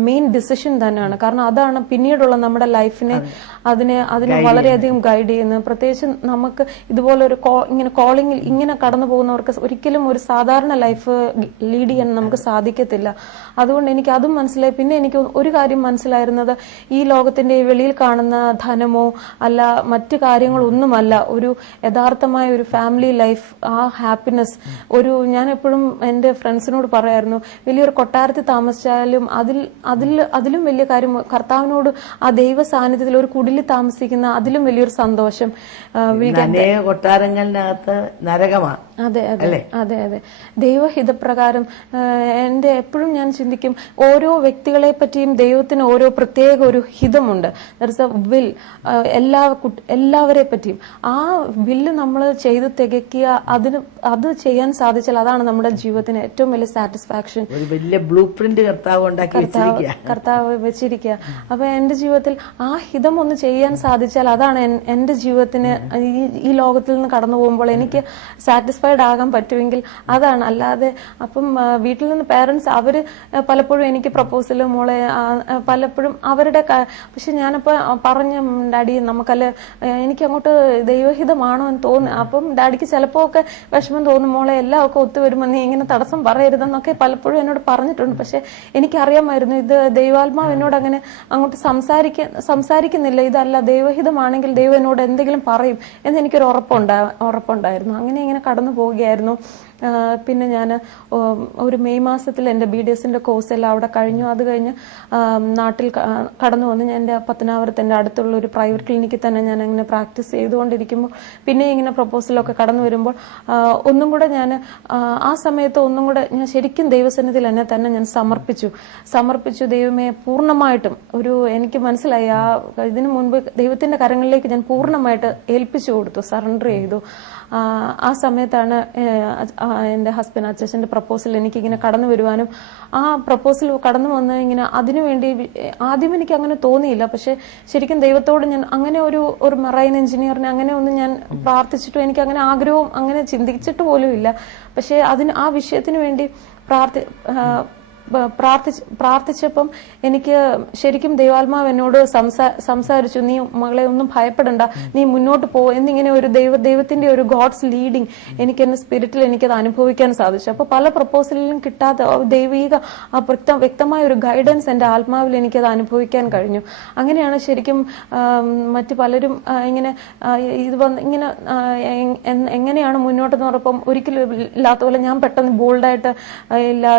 മെയിൻ ഡിസിഷൻ തന്നെയാണ്. കാരണം അതാണ് പിന്നീടുള്ള നമ്മുടെ ലൈഫിനെ അതിനെ വളരെയധികം ഗൈഡ് ചെയ്യുന്നത്. പ്രത്യേകിച്ച് നമുക്ക് ഇതുപോലെ ഇങ്ങനെ കോളിംഗിൽ ഇങ്ങനെ കടന്നു പോകുന്നവർക്ക് ഒരിക്കലും ഒരു സാധാരണ ലൈഫ് ലീഡ് ചെയ്യാൻ നമുക്ക് സാധിക്കത്തില്ല. അതുകൊണ്ട് എനിക്ക് അതും മനസ്സിലായി. പിന്നെ എനിക്ക് ഒരു കാര്യം മനസ്സിലായിരുന്നത് ഈ ലോകത്തിന്റെ വെളിയിൽ കാണുന്ന ധനമോ അല്ല മറ്റു കാര്യങ്ങളൊന്നുമല്ല ഒരു യഥാർത്ഥമായ ഒരു ഫാമിലി ലൈഫ്, ആ ഹാപ്പിനെസ്. ഞാൻ എപ്പോഴും എന്റെ ഫ്രണ്ട്സിനോട് പറയായിരുന്നു, വലിയൊരു കൊട്ടാരത്തിൽ താമസിച്ചാലും അതിലും വലിയ കാര്യം കർത്താവിനോട് ആ ദൈവ സാന്നിധ്യത്തിൽ ഒരു കുടിലിൽ താമസിക്കുന്ന അതിലും വലിയൊരു സന്തോഷം. കൊട്ടാരങ്ങളിനകത്ത് നരകമാണ്. അതെ. ദൈവഹിതപ്രകാരം എന്റെ എപ്പോഴും ഞാൻ ചിന്തിക്കും, ഓരോ വ്യക്തികളെ പറ്റിയും ദൈവത്തിന് ഓരോ പ്രത്യേക ഒരു ഹിതമുണ്ട്. വിൽ എല്ലാവരെ പറ്റിയും ആ വില്ല് നമ്മൾ ചെയ്ത് തികയ്ക്കുക, അത് ചെയ്യാൻ സാധിച്ചാൽ അതാണ് നമ്മുടെ ജീവിതത്തിന് ഏറ്റവും വലിയ സാറ്റിസ്ഫാക്ഷൻ. ഒരു വലിയ ബ്ലൂ പ്രിന്റ് കർത്താവ് വെച്ചിരിക്കുക. അപ്പൊ എന്റെ ജീവിതത്തിൽ ആ ഹിതം ഒന്ന് ചെയ്യാൻ സാധിച്ചാൽ അതാണ് എന്റെ ജീവിതത്തിന് ഈ ലോകത്തിൽ നിന്ന് കടന്നു പോകുമ്പോൾ എനിക്ക് സാറ്റിസ്ഫൈഡ് ആകാൻ പറ്റുമെങ്കിൽ അതാണ്. അല്ലാതെ അപ്പം വീട്ടിൽ നിന്ന് പേരൻസ് അവര് പലപ്പോഴും എനിക്ക് പ്രപ്പോസല് മോളെ പലപ്പോഴും അവരുടെ പക്ഷെ ഞാനിപ്പോ പറഞ്ഞ ഡാഡി നമുക്കല്ല എനിക്ക് അങ്ങോട്ട് ദൈവഹിതമാണോ എന്ന് തോന്നുന്നു. അപ്പം ഡാഡിക്ക് ചിലപ്പോ ഒക്കെ വിഷമം തോന്നും, മോളെ എല്ലാം ഒക്കെ ഒത്തുവരുമ്പോ നീ ഇങ്ങനെ തടസ്സം പറയരുതെന്നൊക്കെ പലപ്പോഴും എന്നോട് പറഞ്ഞിട്ടുണ്ട്. പക്ഷെ എനിക്കറിയാമായിരുന്നു ഇത് ദൈവാത്മാവ് എന്നോട് അങ്ങനെ അങ്ങോട്ട് സംസാരിക്കുന്നില്ല, ഇതല്ല ദൈവഹിതമാണെങ്കിൽ ദൈവം എന്നോട് എന്തെങ്കിലും പറയും എന്ന് എനിക്കൊരു ഉറപ്പുണ്ടായിരുന്നു. അങ്ങനെ ഇങ്ങനെ കടന്നു പോവുകയായിരുന്നു. പിന്നെ ഞാൻ ഒരു മെയ് മാസത്തിൽ എൻ്റെ BDSന്റെ കോഴ്സ് എല്ലാം അവിടെ കഴിഞ്ഞു. അത് കഴിഞ്ഞ് നാട്ടിൽ കടന്നു വന്ന് ഞാൻ എൻ്റെ പത്തനാപുരത്ത് എൻ്റെ അടുത്തുള്ള ഒരു പ്രൈവറ്റ് ക്ലിനിക്കിൽ തന്നെ ഞാൻ അങ്ങനെ പ്രാക്ടീസ് ചെയ്തുകൊണ്ടിരിക്കുമ്പോൾ പിന്നെ ഇങ്ങനെ പ്രപ്പോസലൊക്കെ കടന്നു വരുമ്പോൾ ഒന്നും കൂടെ ഞാൻ ആ സമയത്ത് ഒന്നും കൂടെ ഞാൻ ശരിക്കും ദൈവസന്നിധിയിൽ എന്നെ തന്നെ ഞാൻ സമർപ്പിച്ചു. ദൈവമേ പൂർണ്ണമായിട്ടും എനിക്ക് മനസ്സിലായി ഇതിനു മുൻപ് ദൈവത്തിന്റെ കരങ്ങളിലേക്ക് ഞാൻ പൂർണ്ണമായിട്ട് ഏൽപ്പിച്ചു കൊടുത്തു, സറണ്ടർ ചെയ്തു. ആ സമയത്താണ് എൻ്റെ ഹസ്ബൻഡ് അച്ഛൻ്റെ പ്രപ്പോസൽ എനിക്കിങ്ങനെ കടന്നു വരുവാനും ആ പ്രപ്പോസൽ കടന്നു വന്ന് ഇങ്ങനെ അതിനുവേണ്ടി ആദ്യം എനിക്ക് അങ്ങനെ തോന്നിയില്ല. പക്ഷെ ശരിക്കും ദൈവത്തോട് ഞാൻ അങ്ങനെ ഒരു മറൈൻ എഞ്ചിനീയറിനെ അങ്ങനെ ഒന്നും ഞാൻ പ്രാർത്ഥിച്ചിട്ടും എനിക്ക് അങ്ങനെ ആഗ്രഹവും അങ്ങനെ ചിന്തിച്ചിട്ട് പോലും ഇല്ല. പക്ഷെ ആ വിഷയത്തിന് വേണ്ടി പ്രാർത്ഥിച്ചപ്പം എനിക്ക് ശരിക്കും ദൈവാത്മാവ് എന്നോട് സംസാരിച്ചു, നീ മകളെ ഒന്നും ഭയപ്പെടണ്ട, നീ മുന്നോട്ട് പോ എന്നിങ്ങനെ ഒരു ദൈവത്തിന്റെ ഒരു ഗോഡ്സ് ലീഡിങ് എനിക്ക് എന്റെ സ്പിരിറ്റിൽ എനിക്കത് അനുഭവിക്കാൻ സാധിച്ചു. അപ്പൊ പല പ്രപ്പോസലിലും കിട്ടാത്ത ദൈവിക വ്യക്തമായ ഒരു ഗൈഡൻസ് എന്റെ ആത്മാവിൽ എനിക്കത് അനുഭവിക്കാൻ കഴിഞ്ഞു. അങ്ങനെയാണ് ശരിക്കും മറ്റു പലരും ഇങ്ങനെ ഇങ്ങനെ എങ്ങനെയാണ് മുന്നോട്ടെന്ന് പറഞ്ഞപ്പം ഒരിക്കലും ഇല്ലാത്ത പോലെ ഞാൻ പെട്ടെന്ന് ബോൾഡായിട്ട് ഇല്ല,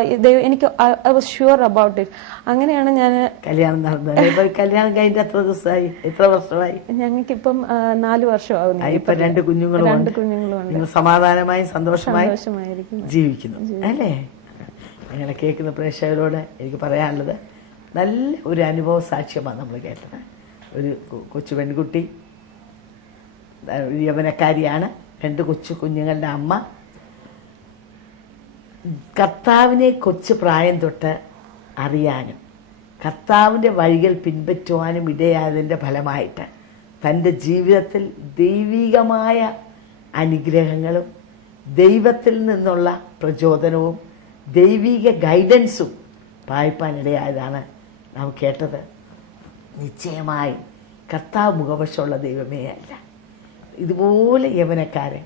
എനിക്ക് I was sure about it. അങ്ങനെയാണ് ഞാൻ കല്യാണം നടന്നത്. കല്യാണം കഴിഞ്ഞ എത്ര വർഷമായി? ഞങ്ങൾക്കിപ്പം 4 വർഷമാകുന്നു. ഇപ്പൊ 2 കുഞ്ഞുങ്ങളുണ്ട്. സമാധാനമായി സന്തോഷമായി ജീവിക്കുന്നു അല്ലേ? ഞങ്ങളെ കേൾക്കുന്ന പ്രേക്ഷകരോട് എനിക്ക് പറയാനുള്ളത്, നല്ല ഒരു അനുഭവ സാക്ഷ്യമാണ് നമ്മൾ കേട്ടത്. ഒരു കൊച്ചു പെൺകുട്ടി, യവനക്കാരിയാണ്, 2 കൊച്ചു കുഞ്ഞുങ്ങളുടെ അമ്മ. കർത്താവിനെ കൊച്ചു പ്രായം തൊട്ട് അറിയാനും കർത്താവിൻ്റെ വഴികൾ പിൻപറ്റുവാനും ഇടയായതിൻ്റെ ഫലമായിട്ട് തൻ്റെ ജീവിതത്തിൽ ദൈവികമായ അനുഗ്രഹങ്ങളും ദൈവത്തിൽ നിന്നുള്ള പ്രചോദനവും ദൈവിക ഗൈഡൻസും വായിപ്പാനിടയായതാണ് നാം കേട്ടത്. നിശ്ചയമായും കർത്താവ് മുഖവശമുള്ള ദൈവമേ അല്ല. ഇതുപോലെ യവനക്കാരൻ,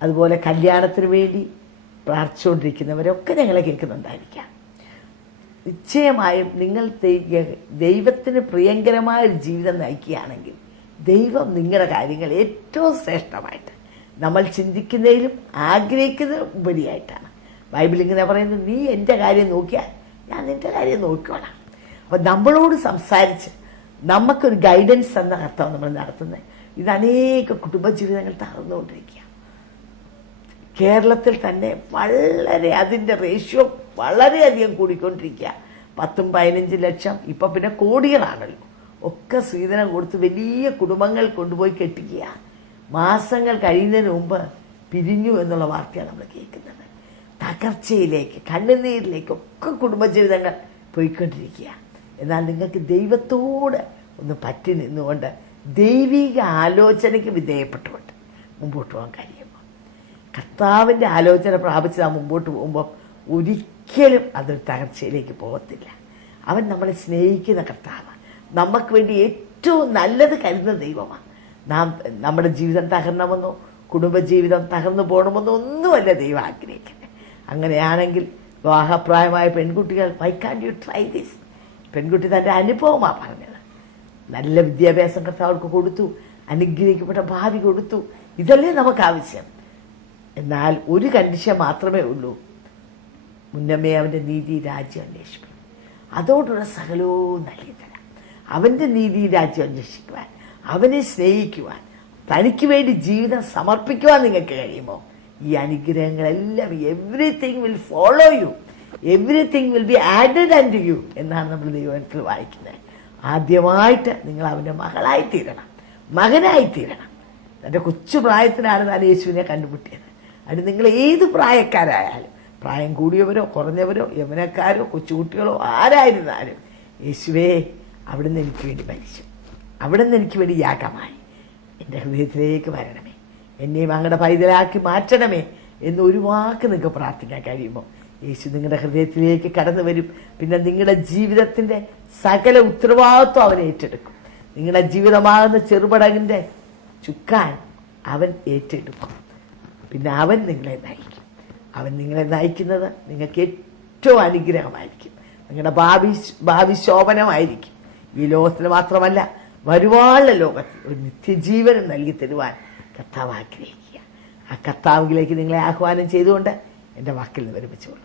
അതുപോലെ കല്യാണത്തിന് വേണ്ടി പ്രാർത്ഥിച്ചുകൊണ്ടിരിക്കുന്നവരൊക്കെ ഞങ്ങളെ കേൾക്കുന്നുണ്ടായിരിക്കാം. നിശ്ചയമായും നിങ്ങൾ ദൈവത്തിന് പ്രിയങ്കരമായ ഒരു ജീവിതം നയിക്കുകയാണെങ്കിൽ ദൈവം നിങ്ങളുടെ കാര്യങ്ങൾ ഏറ്റവും ശ്രേഷ്ഠമായിട്ട് നമ്മൾ ചിന്തിക്കുന്നതിലും ആഗ്രഹിക്കുന്നതിലും ഉപരിയായിട്ടാണ്. ബൈബിൾ ഇങ്ങനെ പറയുന്നത്, നീ എൻ്റെ കാര്യം നോക്കിയാൽ ഞാൻ നിൻ്റെ കാര്യം നോക്കിക്കോളാം. അപ്പം നമ്മളോട് സംസാരിച്ച് നമുക്കൊരു ഗൈഡൻസ് എന്ന അർത്ഥം നമ്മൾ നടത്തുന്നത്. ഇത് അനേക കുടുംബജീവിതങ്ങൾ തകർന്നുകൊണ്ടിരിക്കുക. കേരളത്തിൽ തന്നെ വളരെ അതിൻ്റെ റേഷ്യോ വളരെയധികം കൂടിക്കൊണ്ടിരിക്കുക. 10-15 ലക്ഷം, ഇപ്പം പിന്നെ കോടികളാണല്ലോ. ഒക്കെ സ്ത്രീധനം കൊടുത്ത് വലിയ കുടുംബങ്ങൾ കൊണ്ടുപോയി കെട്ടിക്കുക. മാസങ്ങൾ കഴിയുന്നതിന് മുമ്പ് പിരിഞ്ഞു എന്നുള്ള വാർത്തയാണ് നമ്മൾ കേൾക്കുന്നത്. തകർച്ചയിലേക്ക്, കണ്ണുനീരിലേക്ക് ഒക്കെ കുടുംബജീവിതങ്ങൾ പോയിക്കൊണ്ടിരിക്കുക. എന്നാൽ നിങ്ങൾക്ക് ദൈവത്തോട് ഒന്ന് പറ്റി നിന്നുകൊണ്ട് ദൈവിക ആലോചനയ്ക്ക് വിധേയപ്പെട്ടുകൊണ്ട് മുമ്പോട്ട് പോകാൻ കഴിയുമ്പോൾ, കർത്താവിൻ്റെ ആലോചന പ്രാപിച്ച് നാം മുമ്പോട്ട് പോകുമ്പോൾ ഒരിക്കലും അതൊരു തകർച്ചയിലേക്ക് പോകത്തില്ല. അവൻ നമ്മളെ സ്നേഹിക്കുന്ന കർത്താവ്, നമുക്ക് വേണ്ടി ഏറ്റവും നല്ലത് കരുതുന്ന ദൈവമാണ്. നമ്മുടെ ജീവിതം തകരണമെന്നോ കുടുംബജീവിതം തകർന്നു പോകണമെന്നോ ഒന്നുമല്ല ദൈവം ആഗ്രഹിക്കുന്നത്. അങ്ങനെയാണെങ്കിൽ വിവാഹപ്രായമായ പെൺകുട്ടികൾ, why can you try this? പെൺകുട്ടി തൻ്റെ അനുഭവമാണ് പറഞ്ഞത്. നല്ല വിദ്യാഭ്യാസം കർത്താവർക്ക് കൊടുത്തു, അനുഗ്രഹിക്കപ്പെട്ട ഭാവി കൊടുത്തു. ഇതല്ലേ നമുക്ക് ആവശ്യം. എന്നാൽ ഒരു കണ്ടീഷൻ മാത്രമേ ഉള്ളൂ, മുന്നമേ അവൻ്റെ നീതി രാജ്യം അന്വേഷിക്കും, അതോടുള്ള സകലവും നൽകി തരാം. അവൻ്റെ നീതി രാജ്യം അന്വേഷിക്കുവാൻ, അവനെ സ്നേഹിക്കുവാൻ, തനിക്ക് വേണ്ടി ജീവിതം സമർപ്പിക്കുവാൻ നിങ്ങൾക്ക് കഴിയുമോ ഈ അനുഗ്രഹങ്ങളെല്ലാം, everything will follow you, everything will be added and you എന്നാണ് നമ്മൾ ദൈവത്തിൽ വായിക്കുന്നത്. ആദ്യമായിട്ട് നിങ്ങൾ അവൻ്റെ മകളായിത്തീരണം, മകനായിത്തീരണം. തൻ്റെ കൊച്ചു പ്രായത്തിനാണ് താൻ യേശുവിനെ കണ്ടുമുട്ടിയത്. അത് നിങ്ങൾ ഏത് പ്രായക്കാരായാലും, പ്രായം കൂടിയവരോ കുറഞ്ഞവരോ യവനക്കാരോ കൊച്ചുകുട്ടികളോ ആരായിരുന്നാലും, യേശുവേ അവിടുന്ന് എനിക്ക് വേണ്ടി മരിച്ചു, അവിടുന്ന് എനിക്ക് വേണ്ടി യാഗമായി, എൻ്റെ ഹൃദയത്തിലേക്ക് വരണമേ, എന്നെയും അങ്ങയുടെ പൈതലാക്കി മാറ്റണമേ എന്ന് ഒരു വാക്ക് നിങ്ങൾക്ക് പ്രാർത്ഥിക്കാൻ കഴിയുമ്പോൾ യേശു നിങ്ങളുടെ ഹൃദയത്തിലേക്ക് കടന്നു വരും. പിന്നെ നിങ്ങളുടെ ജീവിതത്തിൻ്റെ സകല ഉത്തരവാദിത്വം അവൻ ഏറ്റെടുക്കും. നിങ്ങളുടെ ജീവിതമാകുന്ന ചെറുപടകിൻ്റെ ചുക്കാൻ അവൻ ഏറ്റെടുക്കും. പിന്നെ അവൻ നിങ്ങളെ നയിക്കും. അവൻ നിങ്ങളെ നയിക്കുന്നത് നിങ്ങൾക്ക് ഏറ്റവും അനുഗ്രഹമായിരിക്കും. നിങ്ങളുടെ ഭാവി ശോഭനമായിരിക്കും. ഈ ലോകത്തിൽ മാത്രമല്ല, വരുവാനുള്ള ലോകത്തിൽ ഒരു നിത്യജീവനം നൽകി തരുവാൻ കർത്താവ് ആഗ്രഹിക്കുക. ആ കർത്താവിലേക്ക് നിങ്ങളെ ആഹ്വാനം ചെയ്തുകൊണ്ട് എൻ്റെ വാക്കിൽ നിന്ന് വിരമിച്ചോളൂ.